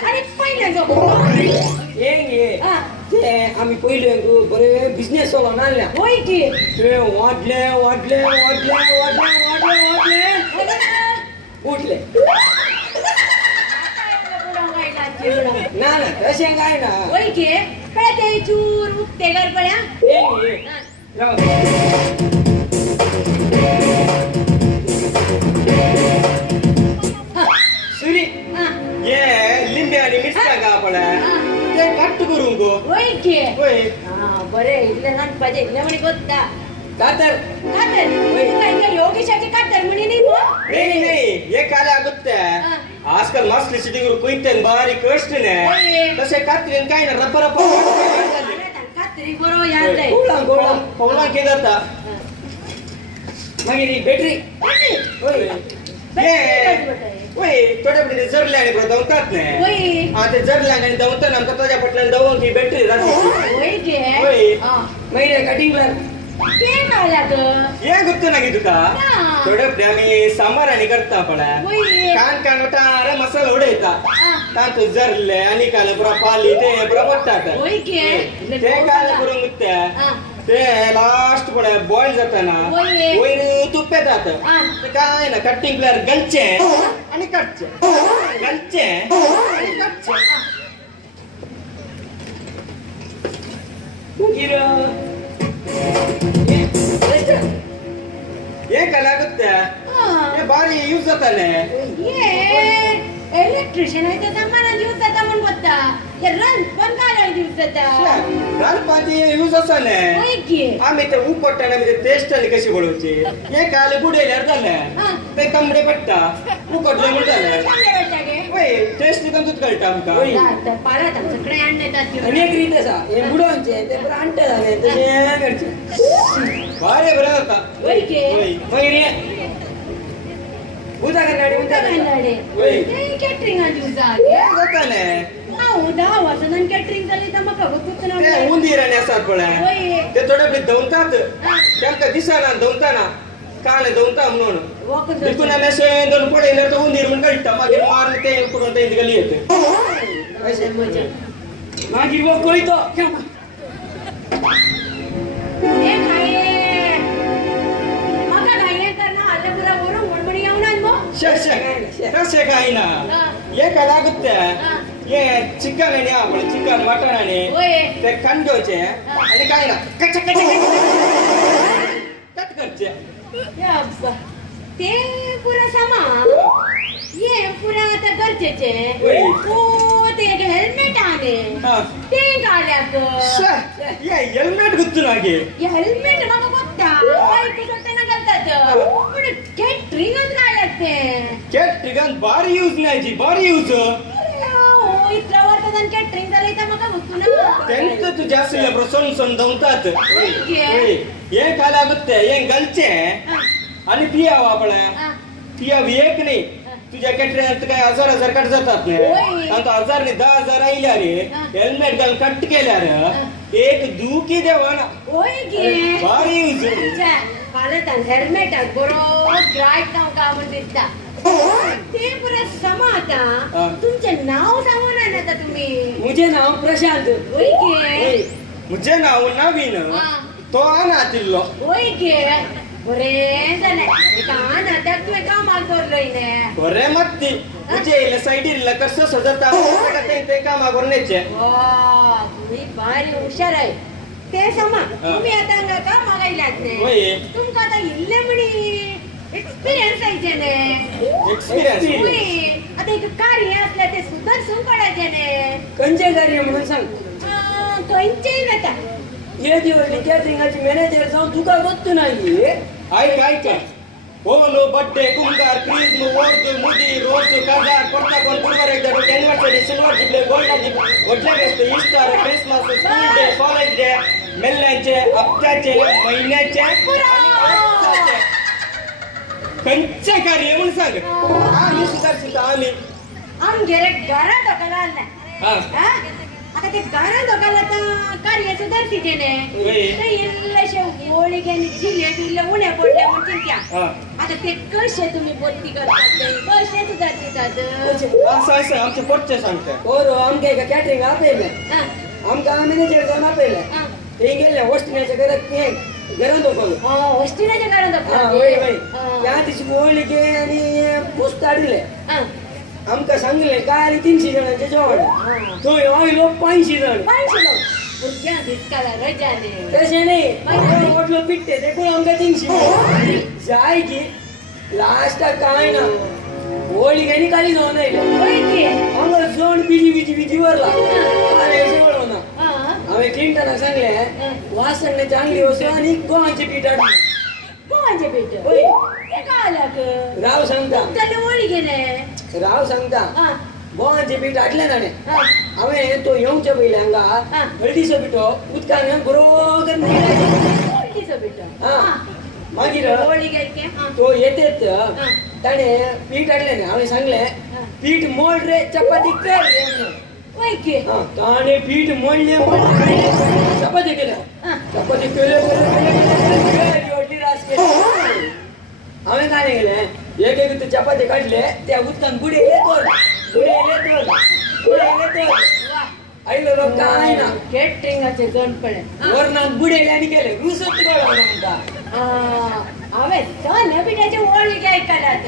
आणि पहिल्यांचं येंगे हा ते आम्ही पहिले बरे बिझनेस चलोवन आणल्या होय की ते वाढले वाढले वाढले वाढले वाढले वाढले उठले ना ना तशें काय ना होय की पळ्या ते चूर उठते घर पळ्या येंगे राव सुरी ये लिंबे आणि मिरसांगा आपण ते कट करून गो होय की होय बरे इथले रांधपाचे इथले म्हणे गोत्ता कातर कातर काय योगेशाची कातर म्हणे नाही नाही नाही हे काय आगत आजकाल मसली सिटी गुरु कोणते बारीक कष्ट होय. नाही तसे कात्रीन काय ना रब्बर कातरी बरो याद आहे गोळा गोळा पवला केला था मागीर ही बॅटरी होय होय थोड्या पडे जरले आणि बरं दवतात नाही होय हा ते जरले आणि दवतात नंतर तुझ्या पटल्यान दवून की बॅटरी राहते होय की होय. मागीर कटिंग ते काय लागं हे गुप्त नाही तुका हा. थोडे पडे आम्ही सांबार आणि करता पडा होय कान कान होता अरे मसाला उडे येतात तांतू जरले आणि काल पुरा पाली ते पुरा बट्टात होय की ते काय करून गुत्त्या ते लास्ट पडे बॉईल जाताना होय. वयर तुप्पे जात हा. ते काय ना कटिंग प्लेअर गंचे आणि कटचे गंचे आणि कटचे मागीर हे कला गुत्त्या हे बारी यूज जाताले इलेक्ट्रिशियन आहे त्याचा मला दिवस जाता म्हणून बोलता हे रांदपण काय दिवसाचा रांदपाची यूज असा होय की आम्ही ते उपटताना म्हणजे टेस्ट आली कशी बनवची हे काल बुडेल्यावर झालं ते कमरे पट्टा उकडले म्हणून झालं होय टेस्ट तुमचं कळतं आमका पारात आमच्याकडे आणण्यात अनेक रीत असा हे बुडवचे ते बरं आणते झाले तसे घरचे भारी बरं होता होय की होय रे उदा करणारे उदा करणारे होय कॅटरिंग दिवसा जाता हांव 10 वर्सांनी कॅटरिंग जाली तर म्हाका होतूच ना ते उंदीर आणि असतात पळय होय ते थोडे आपले दवतात त्यांना दिसाना दवताना कान दवता म्हणून वखद तिथून आम्ही असे दोन पडले तर उंदीर म्हणून कळता मागे मार ते पुढे ते गली येते अशा मजा माझी वो कोई तो हे काय म्हाका काय करना आले पुरा वरून म्हणमणी येऊन मग कसे काही ना हे काय लागत हे चिकन आणि आपण चिकन मटन आणि होय ते खंडोचे आणि काय ना कट करचे याब्बा ते पुरा सामान ये पुरा आता गरजेचे होय. ओ ते हेल्मेट आले हा. ते घाल्याक हे हेल्मेट गुत्तू नागे हेल्मेट म्हाका कोत्ता बायको सोडताना घालतात पण कॅटरिंगच घाल्याक ते कॅटरिंगान बारी यूज नाही बारी यूज ओ इतल्या वर्षांनी कॅटरिंग झालं तर म्हाका होतो ना त्यांचं तू जास्त प्रसन्न समजावतात की? हे काय लागत हे गलचे आणि पियावा आपण पियावी एक नाही तुझ्या कॅटरिंगात काय 1000 कट जातात नाही होय. आणि 1000 ने 10000 आयल्या रे हेल्मेट घाल कट केल्यार एक दुखी देवा ना होय की बारी यूज फाल्यां हेल्मेटाक बरो ग्रायक जावंका म्हण दिसता ते पुरा समा आता तुमचें नाव सांगून आता तुम्ही मुझे नाव प्रशांत होय की मुझे नाव नवीन तो अनाथिल्लो होय की बरें जालें एका अनाथाक तुवें कामाक दवरलय ने बरे मत्ती तुझे इला साइडीला कसं सजता ते कामा करण्याचे तुम्ही भारी हुशार आहे ते समा तुम्ही आता हांगा कामाक आयल्यात होय. ने तुमकां आता इल्ले म्हणी एक्सपिरियन्स आयचे ने एक्सपिरियन्स होय. आता एक कार्य असलं ते सुदर्शन पडायचे ने कंचे कार्य म्हणून सांग खंयचेय जाता ये दिवस कॅटरिंगाची मॅनेजर जाऊन तुका गोत्तू नाही ऐक होलो बड्डे कुंगार क्रिस्म वर्द मुदी रोज काजार पडता कोण गुरुवार एकदा anniversary silver jubilee gold jubilee वडले असतो Easter Christmas school day college day मेल्यांचे हप्त्याचे महिन्याचे कंचे कार्य म्हणून सांग आम्ही सुधारशित आम्ही आमगेरे घरात धोकाला हा. आता ते घरात धोकाला तर कार्य सुधारतीचे ने होय. ते इल्लेशे होळीगे आणि जिलेबी इल्ले उण्या पडल्या म्हणतील त्या हा. आता ते कसे तुम्ही बोलती करतात ते कसे सुधारतात असं आमचे पोटचे सांगते बरो आमका एका कॅटरिंग आपयले हा, आमका मॅनेजर जाऊन आपयले हा. ते गेले वस्टिण्याच्या घरात ते घरात होतो हॉस्टेलच्या घरात हा होय होय धोकाला त्या दिवशी ओळी गे आणि पुस्त काढले हा. आमका सांगले काय आली 300 जणांचे जेवण तो आयलो 500 जण पाहिजे लोक पुढच्या दिसकाला रजाने तसे नाही म्हटलं पिट्टे ते कोण आमका 300 जाय की लास्ट काय ना ओळी गाणी खाली जाऊन होय की आम्हाला जोड बिजी वरला अरे जेवळ ना हा. आम्ही क्लिंटन सांगले वासण चांगली वस्तू आणि गोवांची पीठ आणली कोणाचे पेट होय. ते काय आलं राव सांगता त्याला ओळी गेले राव सांगता हा गोवांचे पीठ आटले ना रे हा हांवें तो येवच्या पयलीं हांगा हा. हळदीचो पिठो उदकान बरोबर ओळखीचं पेट हा. मागीर ओळी गेले हा तो येतेत ताणे पीठ हाडले न्ही हांवें सांगलें पीठ मोड रे चपाती कर रे म्हणून. होय की हा, ताणे पीठ मोडले चपाती केल्या हा. चपाती केले व्हडली रास केली हांवें काय केलें एक एक चपाती काडले त्या उदकान बुडयले तर आयलो लोक काय ना कॅटरिंगाचे गण पडे वरणात बुडयले आनी केले रुसत गळो म्हणटा हांवें धन पिठाचे ओळी घे ऐकल्यात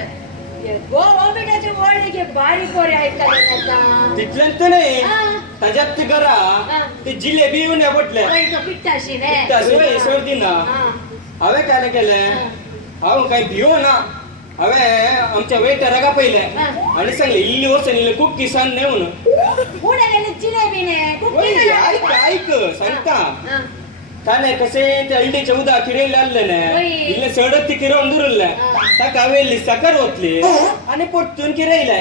गोवा पिठाचे ओळी घे बारीक कोरे ऐकल्यात आता तिथल्यान तर नाही हा. ताज्यात ते करा हा. ते जिलेबी येऊन या पटल्या होय तो पिठाशी ने सर्दी ना हा. हांवें काय केलें हांव काय भियो ना हांवें आमच्या वेटराका पयलें हा. आनी सांगलें इल्ली वचून इल्ली खूब किसान नेऊन पुण्याला जिलेबीने वय ऐक ऐक सांगता ताने कसे ते हल्ली 14 किरेल आल्ले इल्ले सडत किरोन दुरल्ले ताका वेल्ली साखर होतली आणि पोटून किरेयले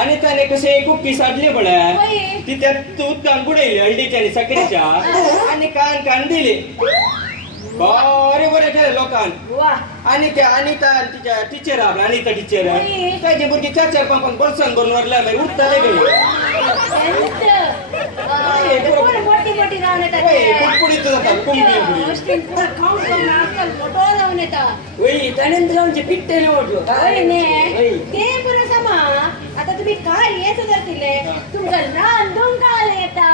आणि त्याने कसे कुप्पी साडली बळा ती त्यात उदकान बुडयली हळदीच्या आणि साखरेच्या आणि कान कान दिले बरे बरे केले लोकांन आणि त्या अनिता तिच्या टीचर अनिता टीचर त्याची भुरगी 4-4 5 वर्षांन भरून वरला मागीर उठताले मोठी मोठी जाऊन कुडकुडीत जातात कुंबडी वही त्यानंतर आमचे पिट्टेने ओढलो ते पुरं समा आता तुम्ही काय येत जातील तुमचं रांधून काय येता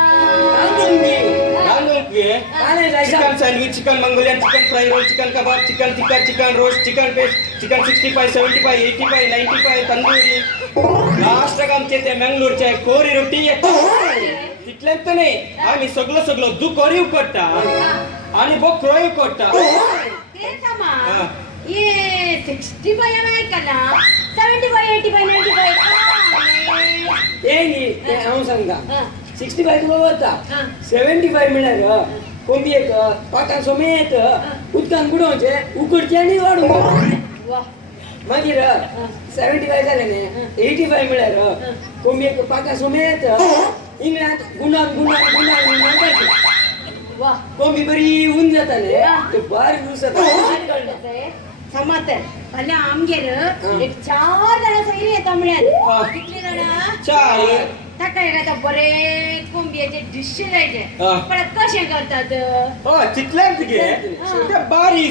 chicken sandwich chicken Mongolian chicken fry roll chicken कबाब chicken tikka chicken roast chicken paste chicken 65 75 85 95 tandoori last आमचे ते मंगळूरचे कोरी रोटी तितलेंच नाही आम्ही सगळं सगळं दुकोरी उकडटा आणि बोकरोय उकडटा ते समा ये 65 नाही कला 75 85 95 ते नी ते हांव सांगता 65 होता 75 मिळालं कोंबी एक पाकान सोमेत उदकान बुडोवचे उकडचे आणि वाडून मागीर 75 जाले न्ही 85 मिळालं कोंबी एक पाकान सोमेत इंगळ्यात गुणान गुणान गुणान गुणान कोंबी बरी ऊन जाताले ते बारीक दिवसात समातर आणि आमगेर एक 4 जण सैरी येता म्हळ्यार कितली जण 4 ताका एखादा बरे कोंबयेचे डिश लायचे पण कशें करतात तितलेंच गे ते बारी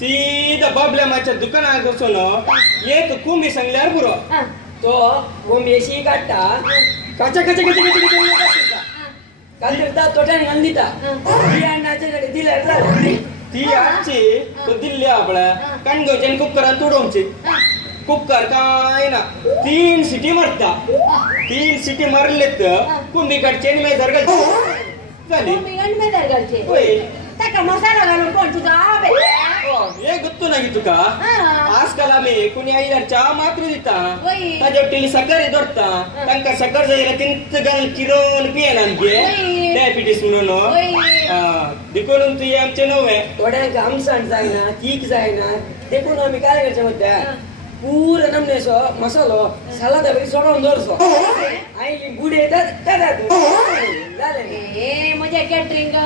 सीधा बाबल्यामाच्या दुकानार वचून एक कोंबी सांगल्यार पुरो तो कोंबी अशी काडटा काचा काचा काचा काचा काचा कालता तोट्यान घालून दिता ती अन्नाचे कडे दिल्यार जालें ती आजची तो दिल्ली आपल्या काणगोच्यान कुकरान तुडोवची कुकर काय ना 3 सिटी मारता 3 सिटी मारलेत कोंबी काडचे आणि मेजार घालचे झाली मेजार घालचे होय ताका मसाला घालून कोण तुझा हे गुत्तू नाही तुका आजकाल आम्ही कुणी आयल्यार च्या मात्र दिता ताजे वटेली साखर धरता तांकां साखर जायला तिंत घाल किरोन पियेन आमगे डायबिटीस म्हणून देखून तुये आमचे नवे थोड्यांक आमसाण जायना तीख जायना देखून आमी काय करचे मध्या पूर नमनेसो मसालो सालादा बरी सोडून दवरसो आयली गुड येतात जालें हे म्हजे कॅटरिंग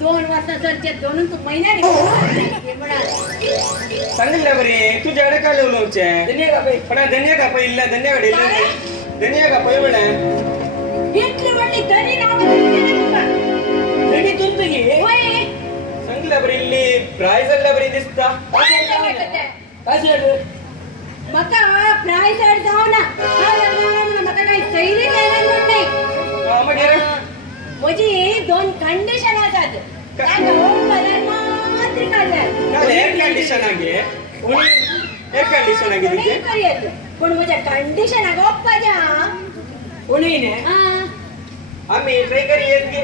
2 वाजता सरचे दोन तू महिन्यानी सांगितलं बरे तुझ्याकडे काय लवलवचे धन्य का पै पण धन्य का पै इल्ला धन्य कडे धन्य का पै म्हणे इतली व्हडली धनी नाव धनी तुंत गे सांगितलं बरे इल्ली प्राइस जाल्ल्या बरी दिसता काय झालं मका प्राइस ऍड जाऊ ना मका काही सैरी घ्यायला नाही मागीर म्हजी 2 कंडिशन आसात मात्र काय एअर कंडिशन आगे एअर कंडिशन आगे तुझे पण म्हज्या कंडिशनाक ओप्पाच्या कोणी ने आम्ही ट्राय करूया गे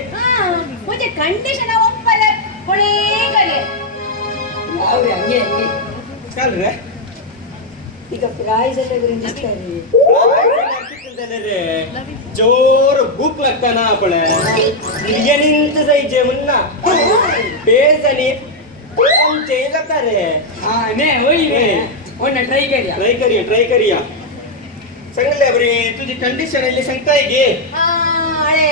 म्हजे कंडिशनाक ओप्पाले कोणी करे आवड्या ये चल रे तिका प्राइस आले बरी दिसता रे जोर भूक लागता ना आपल्या बिर्याणींत जायचे म्हणना पेज आणि आमचे लागता रे हा ने होई रे ओन ट्राय करूया सांगले बरी तुझी कंडिशन इल्ली सांगताय गे अरे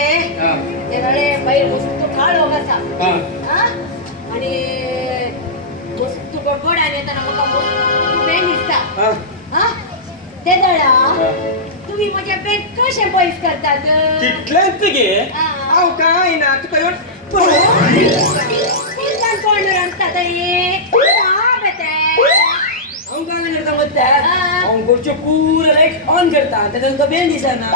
ते अरे बैल वस्तू खाळो कसा आणि वस्तू गडबड आणि येताना म्हाका पेन दिसता ते दळा तुम्ही माझे पेन कशे पयस करतात तितलेंच गे हांव काय ना तुका कोण रांदतात हे हांव काय करता मध्या हांव गोरच्यो पूरा लाईट ऑन करता तेका तो बेन दिसना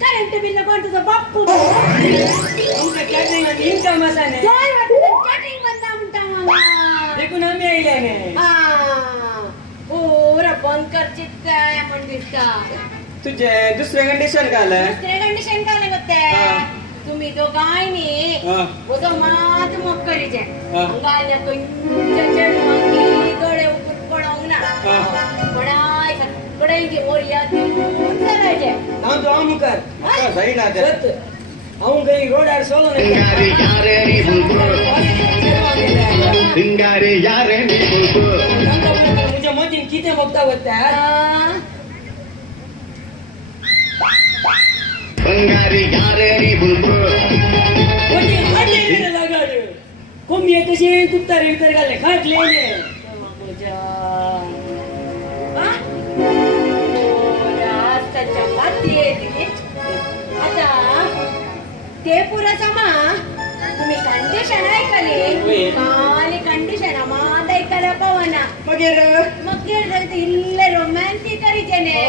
करंट बिल कोण तुझा बाप्पू आमका कॅटरिंग आणि इन्कम आसा ने कॅटरिंग बंद म्हणता देखून आम्ही आयले ने पूरा बंद करची काय म्हण दिसता तुझे दुसरे कंडिशन घाल दुसरे कंडिशन काय लागते तुम्ही तो काय नी वो तो मात मग करीचे गायला तो चचड मांगी गडे उकट पडवना पडाय पडायंगे मोरिया चलायचे हांव तो हांव मुखार जाईना ते सत हांव खंय रोडार सोलो सिंगारे यारे नी बुलबुल सिंगारे यारे नी बुलबुल तुझ्या मतीन कितें बघता वता बंगारी यारे नी बुलबुल मतीन फाटले लागाड कोंबी कशी कुत्तारे भितर घाले खाटले ने आजकालच्या बातमी आता ते पुरा समा तुम्ही कंडिशन ऐकली खाली कंडिशन आम्हाला ऐकायला पवना मग इल्ले रोमॅन्टिक करीचेने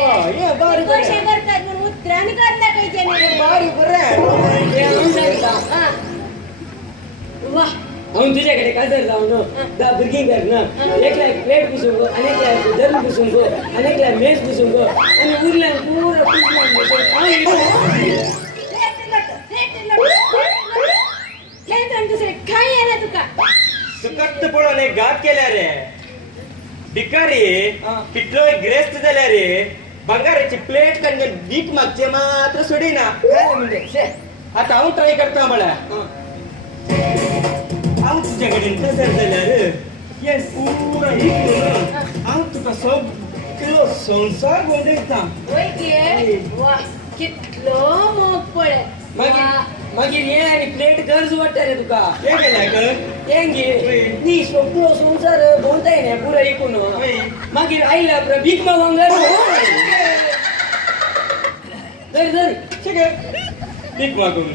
कशे करतात म्हणून उतराण करता कहीचेने वाह हांव तुझ्याकडे काजर जावन दा भुरगीं कर ना एकल्याक प्लेट पुसूंक गो आनेकल्याक धर्म पुसूंक गो आनेकल्याक मेज पुसूंक गो आनी उरल्यान पुरो दुसरे काय येना तुका सुकत्त पळोवन एक घात केल्या रे भिकारी कितलो ग्रेस्त जाल्या रे बंगाराची प्लेट काडून भीक मागचे मात्र सोडिना आता हांव ट्राय करता म्हळ्यार हांव तुझ्या कडेन काजार जाल्यार हे पुरो हांव तुका सगळो संवसार गोंदयता ओय गे वाह कितलो मोग पळय मागीर हे आनी प्लेट गरज वाडटा रे तुका हे केल्याक तेंगे नी सगळो संवसार भोंवताय न्ही पुरो एकूण मागीर आयला पुरो भीक मागोंक धर धर ठीक आहे भीक मागूंक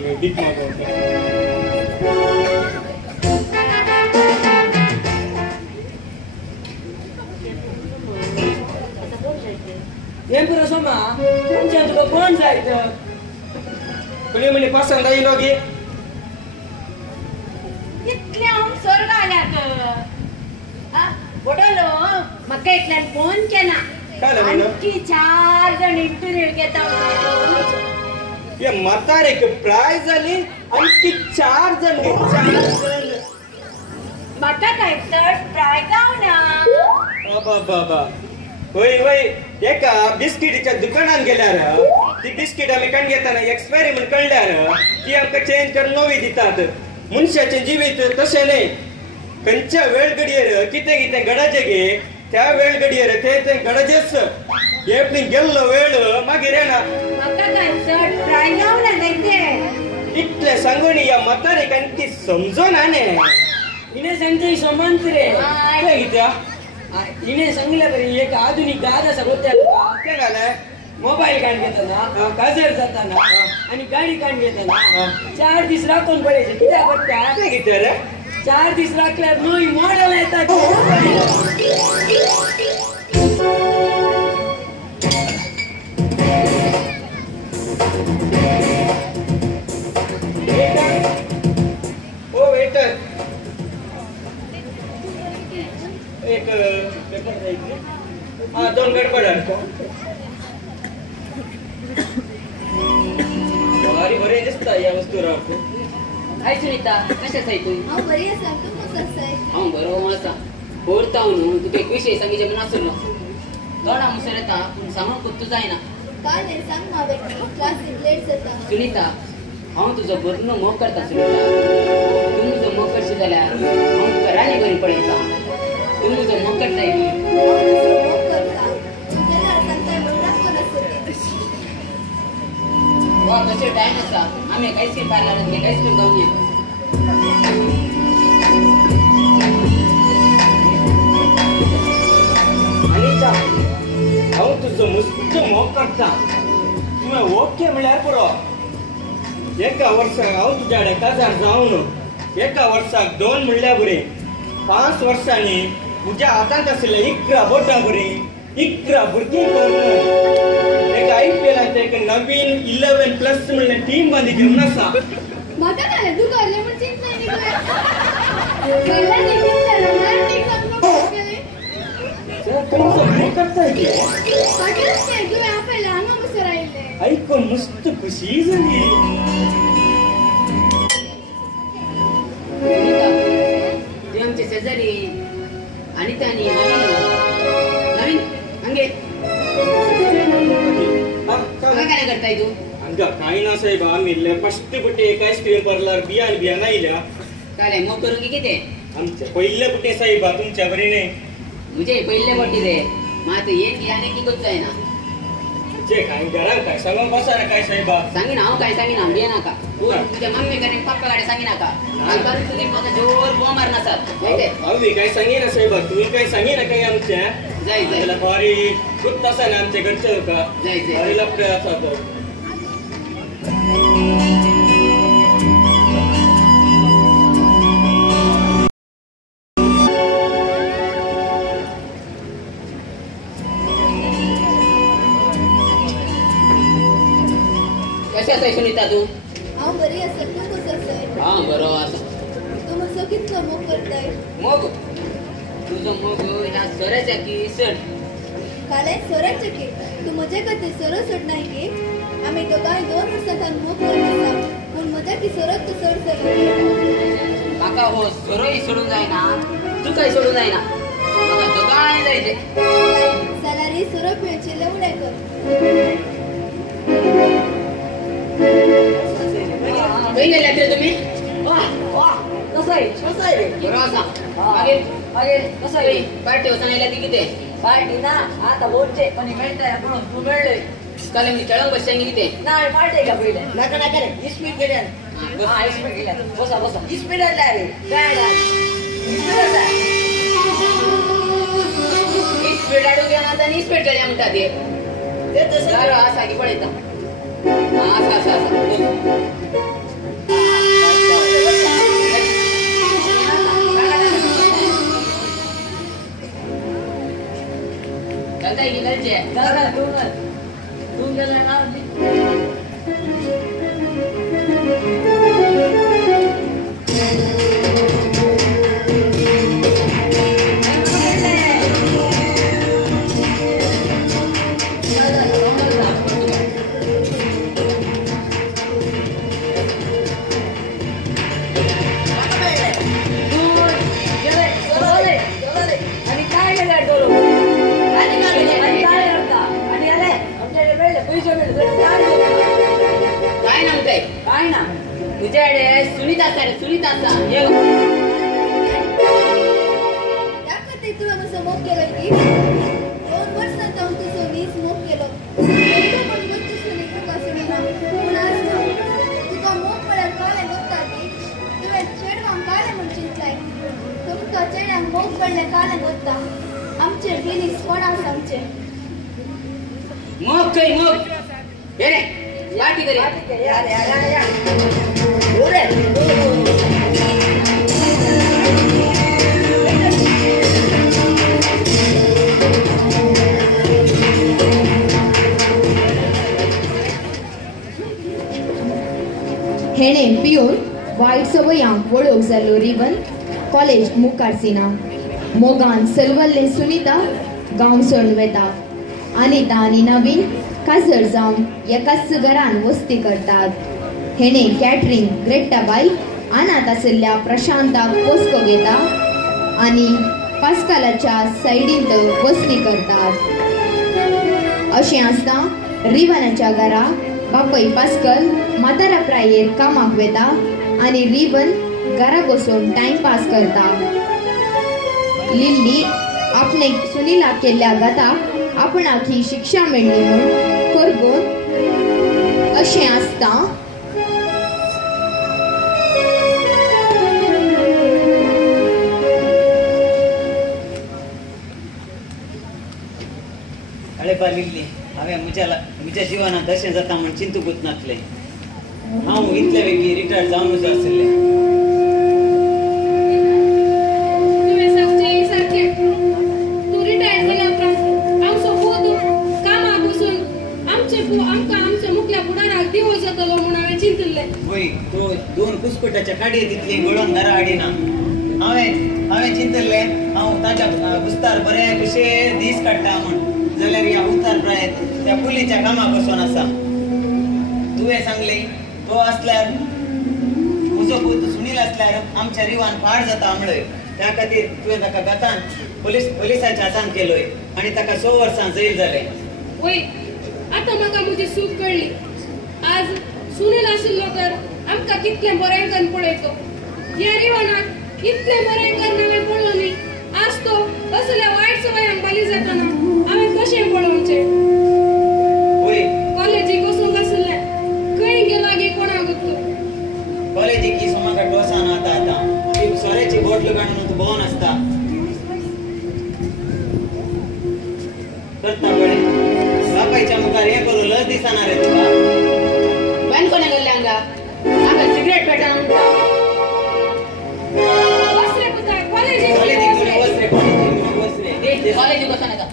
हे पुरो सोमा तुमच्या तुका कोण जाय तर कोणी म्हणे पसंत आयलो गे इतले हांव स्वर्ग आल्याक वडलो म्हाका एकल्यान फोन केला काय म्हणून? आणखी 4 जण इंटरव्यू घेता हे म्हातारेक प्राय जाली आणखी 4 जण म्हाका काय थर्ड प्राय गावना बाबा होय होय एका बिस्किटीच्या दुकानात गेल्यार ती बिस्किट आम्ही कण घेताना एक्सपायरी म्हणून कळल्यार ती आमकां चेंज करून नवी दितात मनशाचें जिवीत तशें न्ही खंयच्या वेळ घडयेर कितें कितें घडचे गे त्या वेळ घडयेर ते घडचेच हे गेल्लो वेळ मागीर येना म्हाका काय थर्ड प्राय गावना जायते इतले सांगून या म्हातारेक आणखी समजोना न्ही हिने सांगते समान रे काय कित्या हिने सांगल्या बरी एक आधुनिक गाद आसा गोत्या तुका काय जालें मोबाईल काढ घेताना काजर जाताना आणि गाडी काढ घेताना 4 दीस राखून पडायचे कित्याक पडटा काय कित्या रे 4 दीस राखल्यार नवी मॉडेल येतात ओ वेटर एक हाँ 2 गडबड भारी बरे दिसता या वस्तू राव हाय सुनीता कशाच आहे तू हांव बरी आसा तूं कसो आसाय हांव बरो आसा बोलता न्हू तुका एक विशय सांगिचे म्हण आसलो थोडा मुसर येता पूण सांगून खूब तू जायना काय रे सांग म्हाका क्लासीक लेट जाता सुनीता हांव तुजो बरो मोग करता सुनीता तूं म्हजो मोग करशी जाल्यार हांव तुका राणी घरी पळयता तूं म्हजो मोग करताय न्ही वा तशें टायम आसा आमी एक आयस्क्रीम पार्लरांत एक आयस्क्रीम घेवन या अनिता हांव तुजो मस्त मोग करता तुवें ओके म्हळ्यार पुरो एका वर्साक हांव तुज्या कडेन काजार जावन एका वर्साक 2 म्हणल्यार बरें 5 वर्सांनी तुज्या हातांत आसलें 11 बोटां बरीं 11 भुरगीं कर एक IPL एक नवीन 11+ म्हणलें टीम बांदी घेवन आसा म्हाका जालें तूं घरलें म्हूण चिंतलें न्ही तुवें घरलें चिंतलें रोमॅन्टीक सगळो केलें तुमचो मोग करताय गे फाटल्याच तें तुवें आपयलें हांगा बसर आयिल्लें आयकून मस्त खुशी जाली सुनीता ती आमचे शेजारी अनिता आनी नवीन हंगे सांगताय तू आमच्या काही ना साहेब आम्ही फस्ट बुटे एक आईस्क्रीम पार्लर बियाण आईल्या काय मग करून की किती आमच्या पहिले बुटे साहेब तुमच्या बरी नाही मुझे पहिले बोटी रे मात येन की आने की गोच आहे ना जे काय घरात काय सांगून बसा ना काय साहेब सांगी ना काय सांगी ना बिया नाका तू तुझ्या मम्मी कडे पप्पा कडे सांगी नाका काल तुझे माझा जोर बोंबार नसत माहिती आम्ही काय सांगे ना साहेब तुम्ही काय सांगे ना काही आमच्या जाय जाय भारी खूप तसा ना आमच्या घरचे लोक जाय जाय भारी लपडे असा तो कशी असाय सुनीता तू हांव बरी आसा तूं कसो आसाय हा बरो असं तूं मातसो कितलो मोग करताय मग तुझं मग ह्या सऱ्याच्या की सड काले सोराचे की तू म्हजे खातीर सोरो सोडनाय की आमी दोगांय 2 वर्सांतल्यान मोग करून आसा पूण म्हज्या की सोरोच तूं सोड चलयली काका हो सरोही सोडून जायना तू काय सोडून जायना म्हाका दोगांय जायचे जाल्यार ही सोरो पिवची लवडे कर पहिले लेते तुम्ही कसं आहे रे बरो असा मागीर मागे कसं आहे पार्टी वचन आयल्या ती किती पार्टी ना आता बोलचे पण मेळटाय म्हणून तू मेळलोय काल मी खेळून बसशांगी किती नाही पार्टी का पहिले नका नका रे स्पीड गेल्या हा इस्पीड गेल्या बसा बसा इस्पीड आणला रे काय स्पीड आडू गेला आणि स्पीड केल्या म्हणतात ते ते तसं बरं असा की पळयता असा असा असा चालताय की घरचे तू गेला ना आणि काय गेल्या डोलो आणि आले आमच्याकडे वेळ पैसे काय नामताय काय ना तुझ्याकडे सुनीता असा रे सुनीता असा ये त्या खातीर तुवें मातसो मोग केलो की 2 वर्सांत हांव तुजो 20 मोग केलो पण गच्ची सुनी तुका सोडिना पूण आज ना तुका मोग म्हळ्यार कालें गोत्ता की तुवें चेडवांक कालें म्हूण चिंतलाय तुमकां चेड्यांक मोग पडलें कालें गोत्ता आमचे फिलिंग्स कोणाक सांगचे मग काय मग ये रे पार्टी करूया या हेणे पिऊन वायट सवयांक वळख जालो रिवन कॉलेज मुखारसिना मोगान सलवल्ले सुनीता गांव सोडून वेता अनिता आनी नवीन काजर जावन एकाच घरान वस्ती करतात हेणे कॅटरिंग ग्रेट्टाबाई अनाथ आशिल्ल्या प्रशांताक पोसको घेता आनी पास्कालाच्या सायडींत वस्ती करतात अशें आसता रिवनाच्या घरा बापय पास्कल मातारा प्रायेर कामाक वेता आनी रिवन घरा बसून टायमपास करता लिल्ली आपणे सुनीलाक केल्ल्या गताक आपणाक ही शिक्षा मेळ्ळी म्हूण करगून अशें आसता अरे लिल्ली हांवें म्हज्या जिवनांत अशें जाता म्हूण चिंतूकूच नासलें हांव इतले बेगी रिटायर जावनूच आसलें तुम्ही सांगचे सारखे तू रिटायर झाल्या उपरांत आमचो पोत कामाक बसून आमच्या मुखल्या फुडाराक दिवस जातलो म्हणून हांवें चिंतले वय तो 2 कुस्कुटाच्या काडये तितली गळोन घरा हाडिना हांवें चिंतलें हांव ताच्या गुस्तार बरे खुशेल दीस काडटा म्हूण जाल्यार ह्या उतार प्रायेत त्या पुलीच्या कामाक बसून आसा तुवें सांगलें तो आसल्यार म्हजो पूत सुनील आसल्यार आमच्या रिवान पाड जाता आमळय त्या खातीर तुवें ताका गतान पुलिसाच्या हातान केलोय आनी ताका 6 वर्सां जैल जालें वय आता म्हाका म्हजी चूक कळली आज सुनील आशिल्लो तर आमकां कितलें बरेंकन पळयतो ह्या रिवानाक इतलें बरेंकन हांवें पळोवं न्ही आज तो असल्या वायट सवयांक बली जाताना हांवें कशें पळोवचें होय कॉलेजीक वचूंक आशिल्लें खंय गेला गे कोणाक गोत्तू कॉलेजीक की सोमाका टोसान आता एक सोऱ्याची बोटल काढून तू भोवन आसता करता बरे बापायच्या मुखार हे करू लस दिसणार आहे तुका बंद कोणा गेले हांगा सिगरेट पेटवून बस रे पुता कॉलेजीक कॉलेजीक घेऊन वच रे कॉलेजीक घेऊन वच रे कॉलेज कसं नका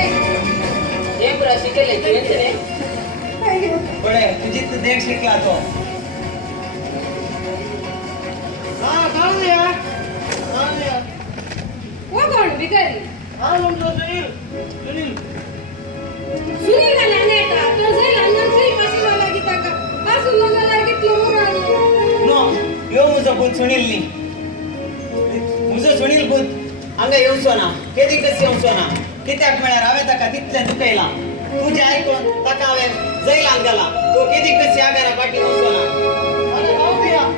हे पुरा शिकले तुझे रे बरे तुझी तू देख शिकला तो हा गाऊन या वो कोण भिकारी हा म्हणतो सुनील सुनील घाला नाही का तो जाईल अन्न खरी पासून आला की ताका पासून लागला कितलो मोरालो नो यो मुझो पूत सुनील नी मुझो सुनील पूत हांगा येवचो ना केदी कशी येवचो ना कित्याक म्हळ्यार हांवें ताका तितलें दुखयलां तुजें आयकून ताका हांवें जैल घाला तो केदी कशी आगारा फाटी येवचो ना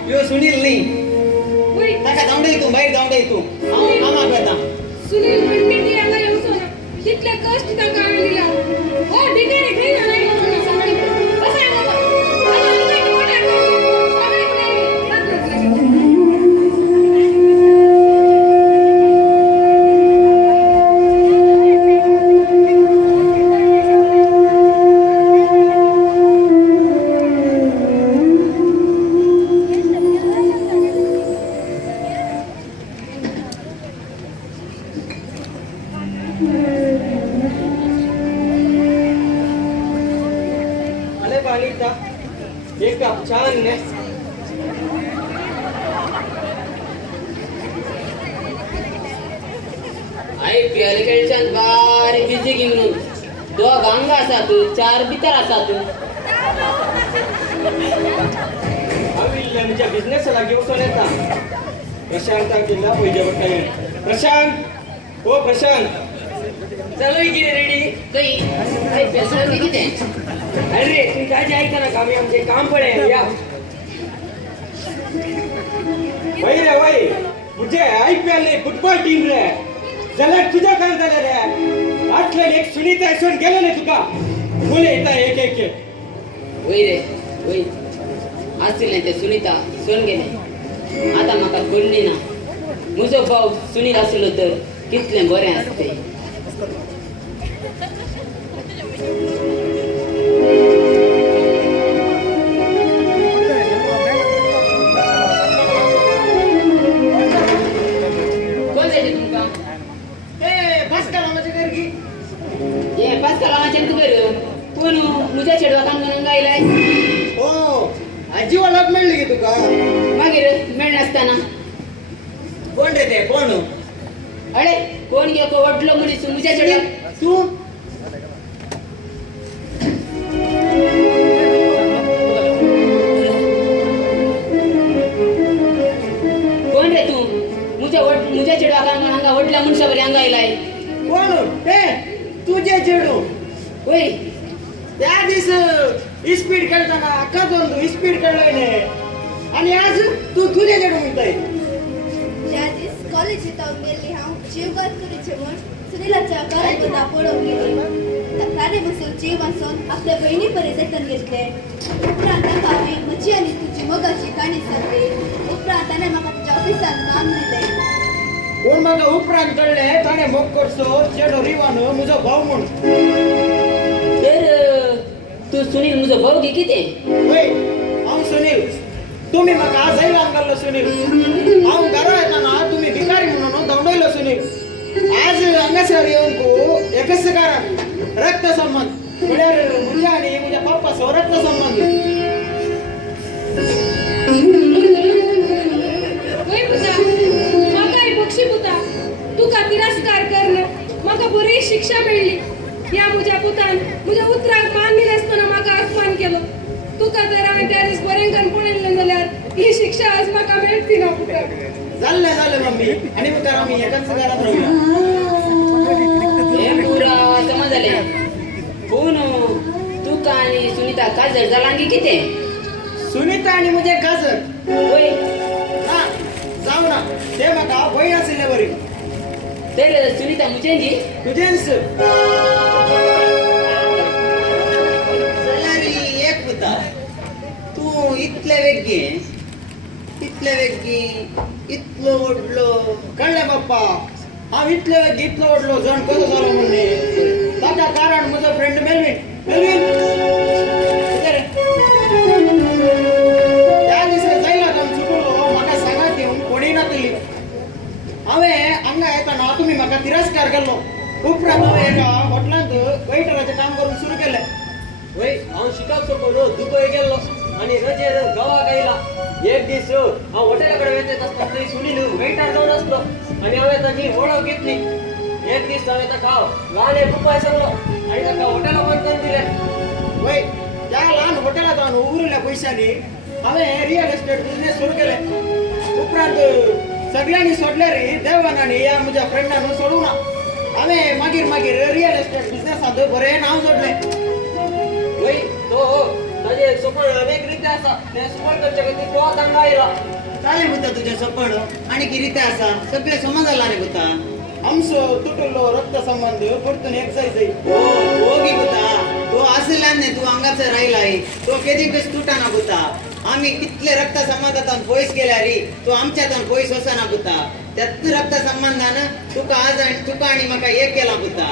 यो सुनील नी वय ताका धांवडय तूं भायर धांवडय तूं हांव कामाक वता सुनील म्हणते की हांगा येवचो ना कितले कष्ट ताका हांवें दिला ओ भिकारी खंय ना नाही म्हणून सांगली कसा आला हांगा आमकां मोठा अरे बालिका एक कप चहा ने IPL खेळच्यान बारीक बिजी घेऊन दोग हांगा आसा तू चार भितर आसा तू हांवें म्हज्या बिझनेसाला घेवचोन येता प्रशांताक दिला पयजे पडटा प्रशांत ओ प्रशांत चलो कितें रेडी खंय IPL सगळें कितें अरे तू काळजी ऐकना का आम्ही आमचे काम पडे या वय रे वय मुझे IPL ने फुटबॉल टीम रे जाल्यार तुझ्या काम जालें रे आतले एक सुनीता येसून गेलो न्ही तुका बोले येता एक एक वय रे वय आसले ते सुनीता सोन गेले आता म्हाका कोणी ना म्हजो भाव सुनील आसलो तर कितलें बरें आसतें कोण जायचे तुमकां ए बस का माझे घर की हे पास कलावाचें तू कर पूण म्हज्या चेडवाकान म्हणून गायलाय ओ आजी वळख मेळ्ळी की तुका मागीर मेळनासतना कोण रे ते कोण अरे कोण गे व्हडलो मनीस म्हज्या चेडवाक तू कोण रे तू म्हज्या चेडवाकान हांगा व्हडल्या मनशा बरी हांगा आयलाय कोण ते तुझे चेडू वय त्या दिस स्पीड खेळताना अख्खा दोन स्पीड खेळलोय ने आणि आज तू तुझे चेडू म्हणताय ज्या दीस कॉलेजीत हांव गेल्ली हांव जीवघात करीचे म्हूण सुनीलाच्या घरांत वता पळोवंक गेली ताणे बसून जीव वाचून आपल्या भयणी परी जतन घेतले उपरांत ताका हांवें म्हजी आनी तुजी मोगाची काणी सांगली उपरांत ताणें म्हाका तुज्या ऑफिसांत काम दिलें कोण म्हाका उपरांत कळले ताणें मोग करचो चेडो रिवान म्हजो भाव म्हूण तर तू सुनील म्हजो भाव गे कितें वय हांव सुनील तुम्ही म्हाका आज जैलान घाल्लो सुनील हांव घरा येताना तुम्ही भिकारी म्हणून धांवडयलो सुनील आज हांगासर येवंक एकच कारण रक्त संबंध म्हळ्यार भुरग्या आनी म्हज्या पप्पाचो रक्त संबंध वय पुता म्हाकाय बक्षी पुता तुका तिरस्कार करण म्हाका बरी शिक्षा मेळ्ळी ह्या म्हज्या पुतान म्हज्या उतराक मान दिनासतना म्हाका अपमान केलो तुका तर हांवें त्या दीस बरेंकन पळयल्लें जाल्यार ही शिक्षा आज म्हाका मेळची ना पुता जाल्लें मम्मी आनी मुखार आमी एकाच घरांत रावया समजले पूण तुका आणि सुनीता काजर जालांगी किती सुनीता आणि मुझे काजर होय ना जाऊ ना ते म्हाका भयण आशिल्ले बरी तर सुनीता मुजेंजी तुजेंस सॅलरी एक होता तू इतले वेग्गी इतलो व्हडलो कळ्ळें बाप्पा हांव इतले वेग्गी इतलो व्हडलो जण कसो जालो म्हणले ताका कारण म्हजो फ्रेंड मेलवीन त्या दिसा जायला जावन चुकलो म्हाका सांगात येवन कोणी नातली हांवें हांगा येताना तुमी म्हाका तिरस्कार केल्लो उपरांत हांवें एका हॉटेलांत वेटराचें काम करून सुरू केलें वय हांव शिकाप सोडून दुबय गेल्लो आणि रजेर गावाक आयला एक दीस हांव हॉटेला कडेन वयता आसतना थंय सुनील वेटर जावन आसलो आनी हांवें ताची वळख घेतली एक दीस हांवें ताका ल्हान एक उपाय सांगलो आनी ताका हॉटेला बंद करून दिलें वय त्या ल्हान हॉटेलांत हांव उरिल्ल्या पयशांनी हांवें रियल एस्टेट बिझनेस सुरू केलें उपरांत सगळ्यांनी सोडले रे देवानांनी ह्या म्हज्या फ्रेंडान सोडूना हांवें मागीर रियल एस्टेट बिझनेसांत बरें नांव जोडलें वय तो ताजें सपन अनेक रीती आसा तें सफल करचे खातीर तो हांगा आयला चालें बुता तुजें सपन आनी कितें रिती आसा सगळें समज जाला न्ही बुता आमचो तुटलो रक्त संबंध परतून एक जाय ओगी बुता तो आसल्यान न्ही तूं हांगासर आयलाय तो केदीकच तुटाना बुता आमी कितले रक्त संबंधांतल्यान पयस गेल्या रे तो आमच्यातून पयस वचना बुता त्याच रक्त संबंधान तुका आनी म्हाका एक केला बुता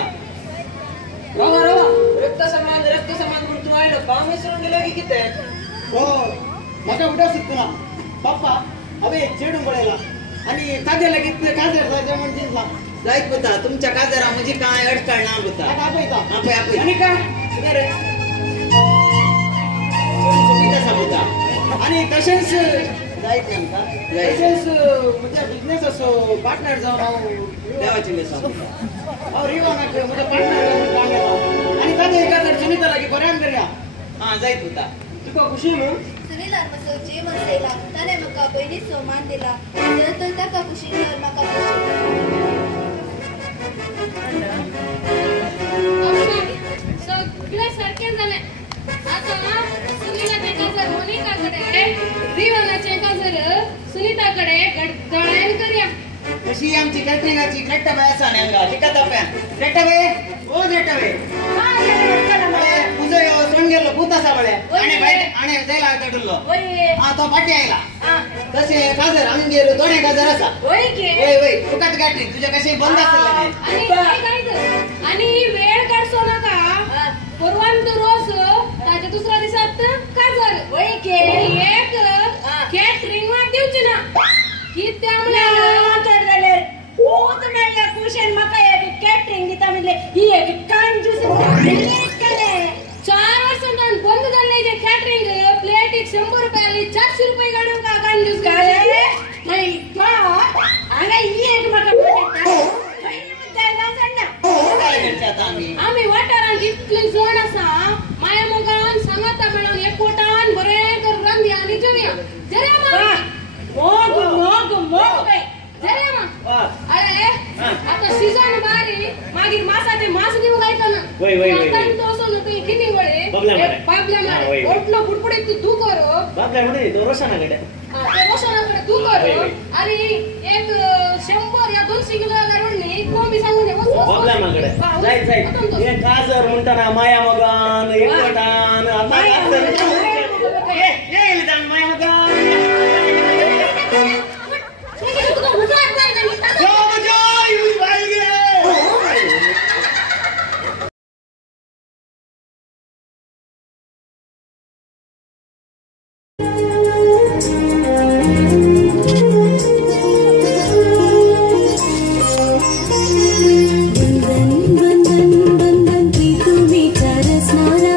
रावा रक्त संबंध म्हणून तूं आयलो काम विसरून गेलो की कितें हो म्हाका उडा शिकतना बाप्पा हांवें चेडूं पळयला आनी ताजे लागीं काजर जाय म्हण चिंतला जायत बुता तुमच्या काजरा म्हजी कांय अडचण ना बुता आपय आनी काय कितें रे चुकीत आसा बुता आनी तशेंच जायत आमकां तशेंच म्हज्या बिझनेसाचो पार्टनर जावन हांव देवाची मेसा हांव रिवानाक म्हजो पार्टनर जावन काम येता आनी ताजे एका सुनीता लागीं बऱ्यान करया हां जायत बुता तुका खुशी न्हू सुनीलान म्हजो जीव आसलेला ताणें म्हाका पयलींच मान दिला जर तर ताका खुशी तर म्हाका सगळे सारखे झाले आता सुनीलाचे काजर मोनिकाकडे रिवानाचे काजर सुनीताकडे गडदळ्यान करया कशी आमची कॅटरिंगाची क्रेट्टाबाई आसा न्ही हांगा तिका तप्या क्रेट्टाबाई ओ क्रेट्टाबाई तुजो ह्यो सण गेल्लो भूत आसा बळे आणे जायला काडलो हां तो फाटी आयला तशें काजर आमगेर दोडे काजर आसा वय तुकाच कॅटरिंग तुजे कशें बंद आसलें आणि वेळ काडचो नाका परवांत रोस ताच्या दुसऱ्या दिसात काजर एक कॅटरिंग मार दिवची ना कित्या कॅटरिंग दिता म्हणले ही एक कंजूस 4 वर्सांतल्यान बंद जाल्ले जे कॅटरिंग प्लेटीक 100 रुपयाली 400 रुपये काडून का कंजूस आम्ही वाठारांत इतली जण आसा माया मोगान सांगाता मेळोन एकवटान बरें करून रांदया आनी जेवया अरे आता सीजन बारी मागीर मासाचे मास दिवंक गायतना तो असो न्हू किनी वळे बाबल्या मारे ओटलो बुडबुडीत तू कर बाबल्या म्हणे तो रोशनाकडे रोशनाकडे तू कर आणि एक 100 या 200 किलो काढून न्ही कोंबी सांगून दे बाबल्या माकडे जाय हे काजर म्हणताना माया मगान एकवटान माया मगान बंधन बंधन बंधन की तुम्ही करसनारा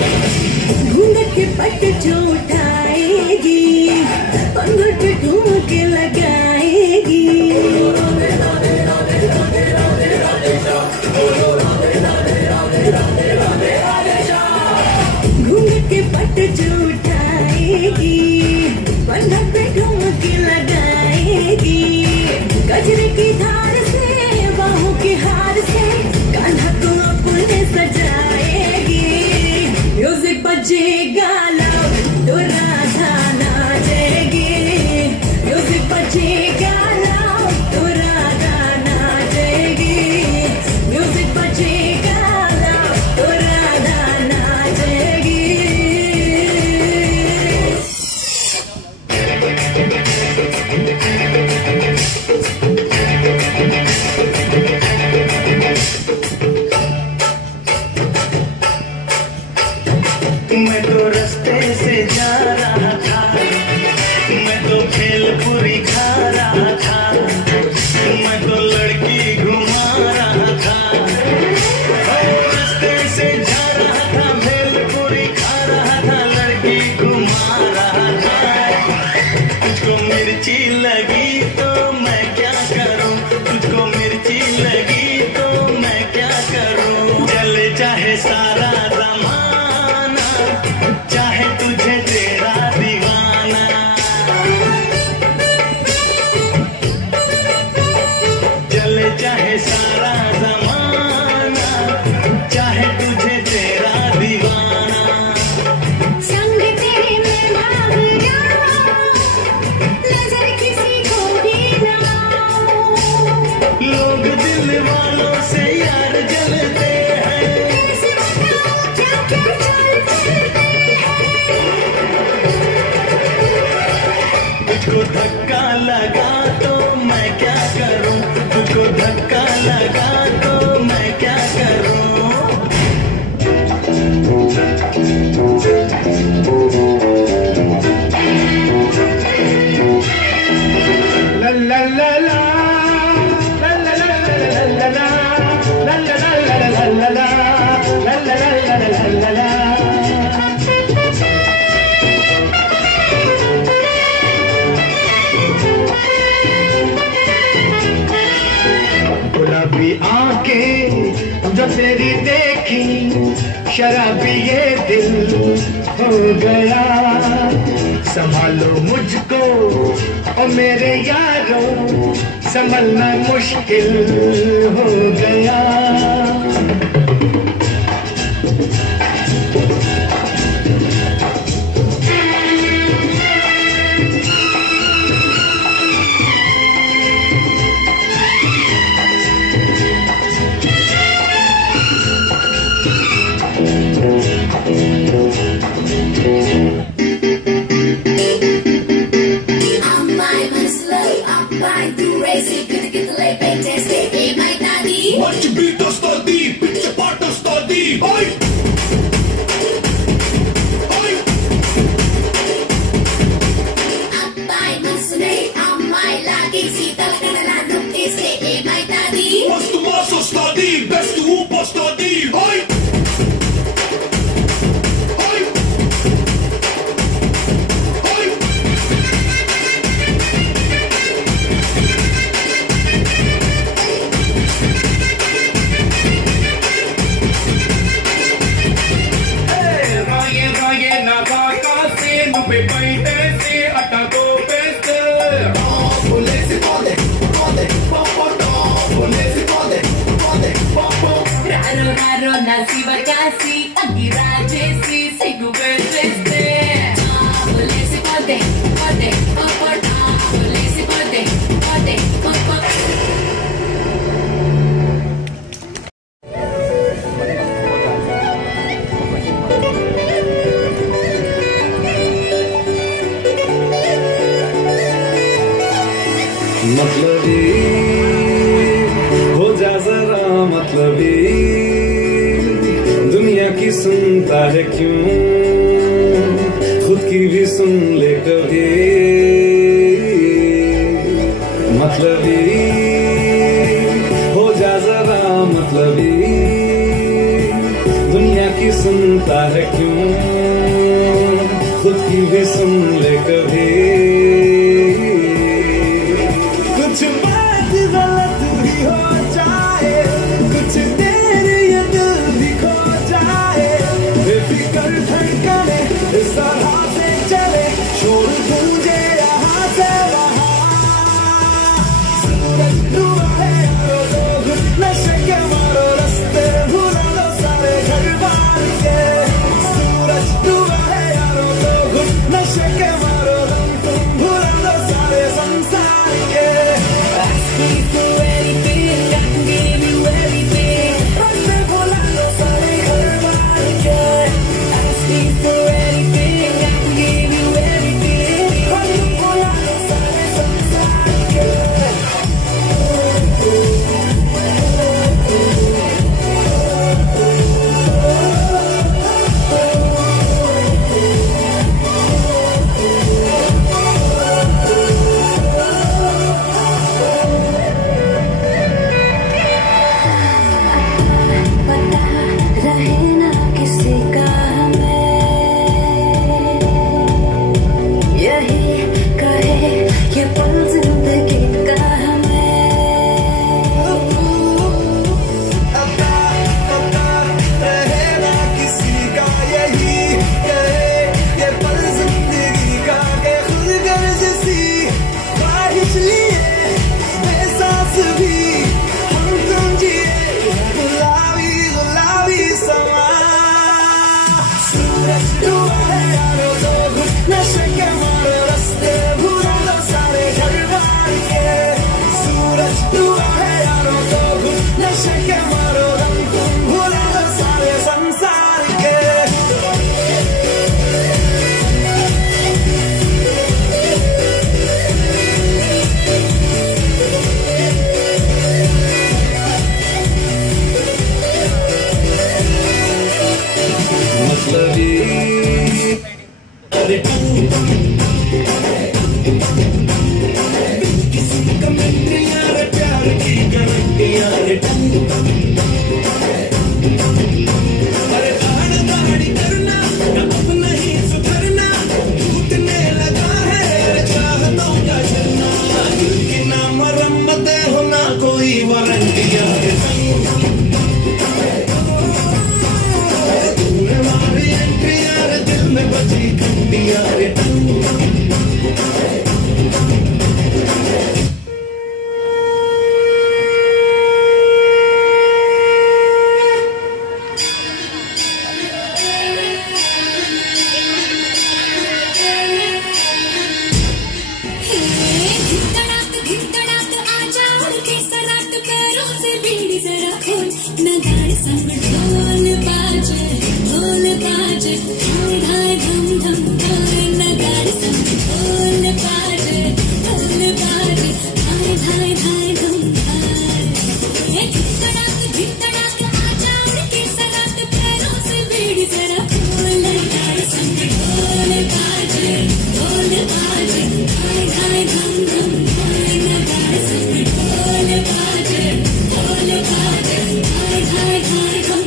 घूंघट के पट जो उठाएगी पंगड़ पे ठुमक लगाएगी घूंघट के पट जो उठाएगी पंगड़ पे ठुमक लगाएगी गजरे की धार से बाहों के हार से कान्हा को अपने सजाएगी म्यूजिक बजेगा लाउड तो राधा नाचेगी म्यूजिक बजेगा लाउड तो राधा नाचेगी म्यूजिक बजेगा लाउड तो राधा नाचेगी मैं तो रास्ते से जा रहा था मैं तो भेलपुरी खा रहा था मैं तो लड़की घुमा रहा था रास्ते से जा रहा था भेलपुरी खा रहा था लड़की घुमा रहा था तुझको मिर्ची लगी तो मैं क्या करूं तुझको मिर्ची लगी तो मैं क्या करूं चले चाहे सारा जमाना चाहे तुझे तेरा दीवाना चले चाहे सारा जमाना चाहे तुझे तेरा दीवाना संग तेरे मैं भाग जाऊं नजर किसी को भी ना लोग दिल वालों से यार जलते हैं ऐसे बताओ क्या क्या चलते तुझको धक्का लगा तो मैं क्या करूं तुझको धक्का लगा तो मैं क्या करूं ला ला ला ला ला ला ला ला ला ला ला ला ला ला ला ला गुलाबी आंखें जो तेरी देखी शराबी ये दिल हो गया संभालो मुझको और मेरे यारों संभलना मुश्किल हो गया मतलबी हो जा जरा मतलबी दुनिया की सुनता है क्यों खुद की भी सुन ले कभी मतलबी हो जा जरा मतलबी दुनिया की सुनता है क्यों खुद की भी सुन ले कभी कुछ बात गलत भी हो जाए कुछ देर ये दिल भी खो जाए बेफिक्र धड़कने इस तरह से चले शोर गूंजे यहाँ से वहाँ सूरज डूबा है यारो लोग नशे के मारो रास्ते भुला लो सारे घर बार के सूरज डूबा है यारो लोग नशे के मारो तुम भुला लो सारे संसार के Asking for anything, I can give you everything. रास्ते भुला लो सारे घर बार के Asking for anything, I can give you everything. रास्ते भुला लो सारे संसार के पता रहे ना किसी का हमें यही कहे ये पल जिंदगी का हमें रहना किसी का यही कहे ये पल जिंदगी का के खुद गर्ज सी ख्वाहिश लिए बेसास भी हम तुम जिए गुलाबी गुलाबी समा सूरज डूबा है यारो लोग नशे के मारो रास्ते भुला लो सारे घर बार के सूरज डूबा है यारो लोग नशे के मारो तुम भुला लो सारे संसार के मतलबी अरे किसी कमेंट्रियां रे प्यार की गारंटियां रे अरे दाढ़ दाढ़ी करना ना अपना ही सुधरना टूटने लगा है रे चाहतों का झरना दिल की ना मरम्मत हो ना कोई वारंटियां रे तूने मारी एंट्रियां रे दिल में बची घंटियां रे घिंतड़ात आजा उड़ के सराट पैरों से बीड़ी जरा खोल नगाड़े संग ढोल बाजे हाय हाय धम धम हाय नगाड़े संग ढोल बाजे हाय हाय हाय धम हाय घिंतड़ात आजा उड़ के सराट पैरों से बीड़ी जरा खोल नगाड़े संग ढोल बाजे हाय हाय धम धम हाय नगाड़े संग ढोल बाजे हाय हाय हाय धम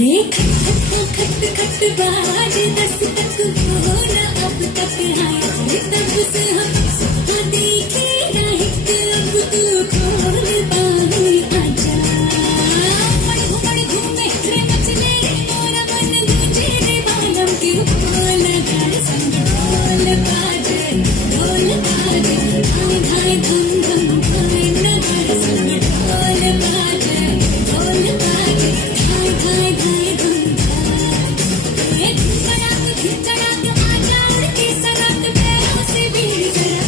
रे खट खट बाजे दस तक हो ना अब तक आए तब से हम सुबह देखे रात अब तू खोल बाहें आजा पड़ घूमे रे मचले मोरा मन गूंजे रे बालम क्यों खोल गाड़े संग ढोल बाजे हाय हाय धम धम हाय नगाड़े संग ढोल बाजे हाय हाय हाय धम घिंतड़ात आजा उड़ के सराट पैरों से बीड़ी जरा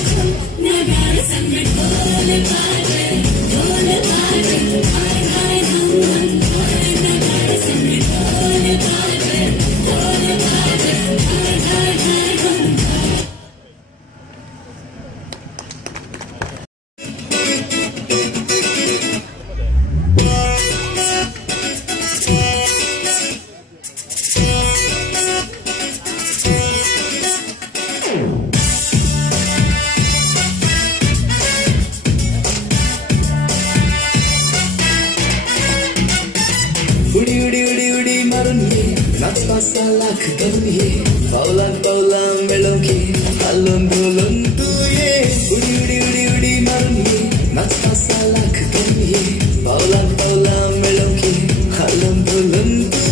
마르니 나츠파사 라크더니 파울라 멜로키 알론돌론 두예 우리 마르니 나츠파사 라크더니 파울라 멜로키 알론돌론 두예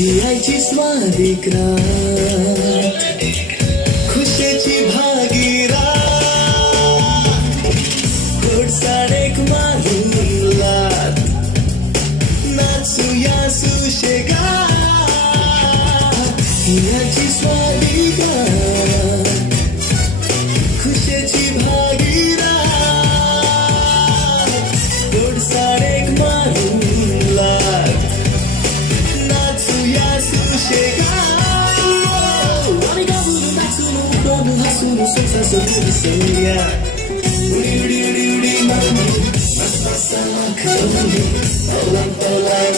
हियाची स्वादिक रात खुशेची भागीरात घोडसाडेक मारून लात नाचूया सुशेगात हियाची स्वादिक रात खुशेची भागीरात घोडसाडेक मारून लात Paula,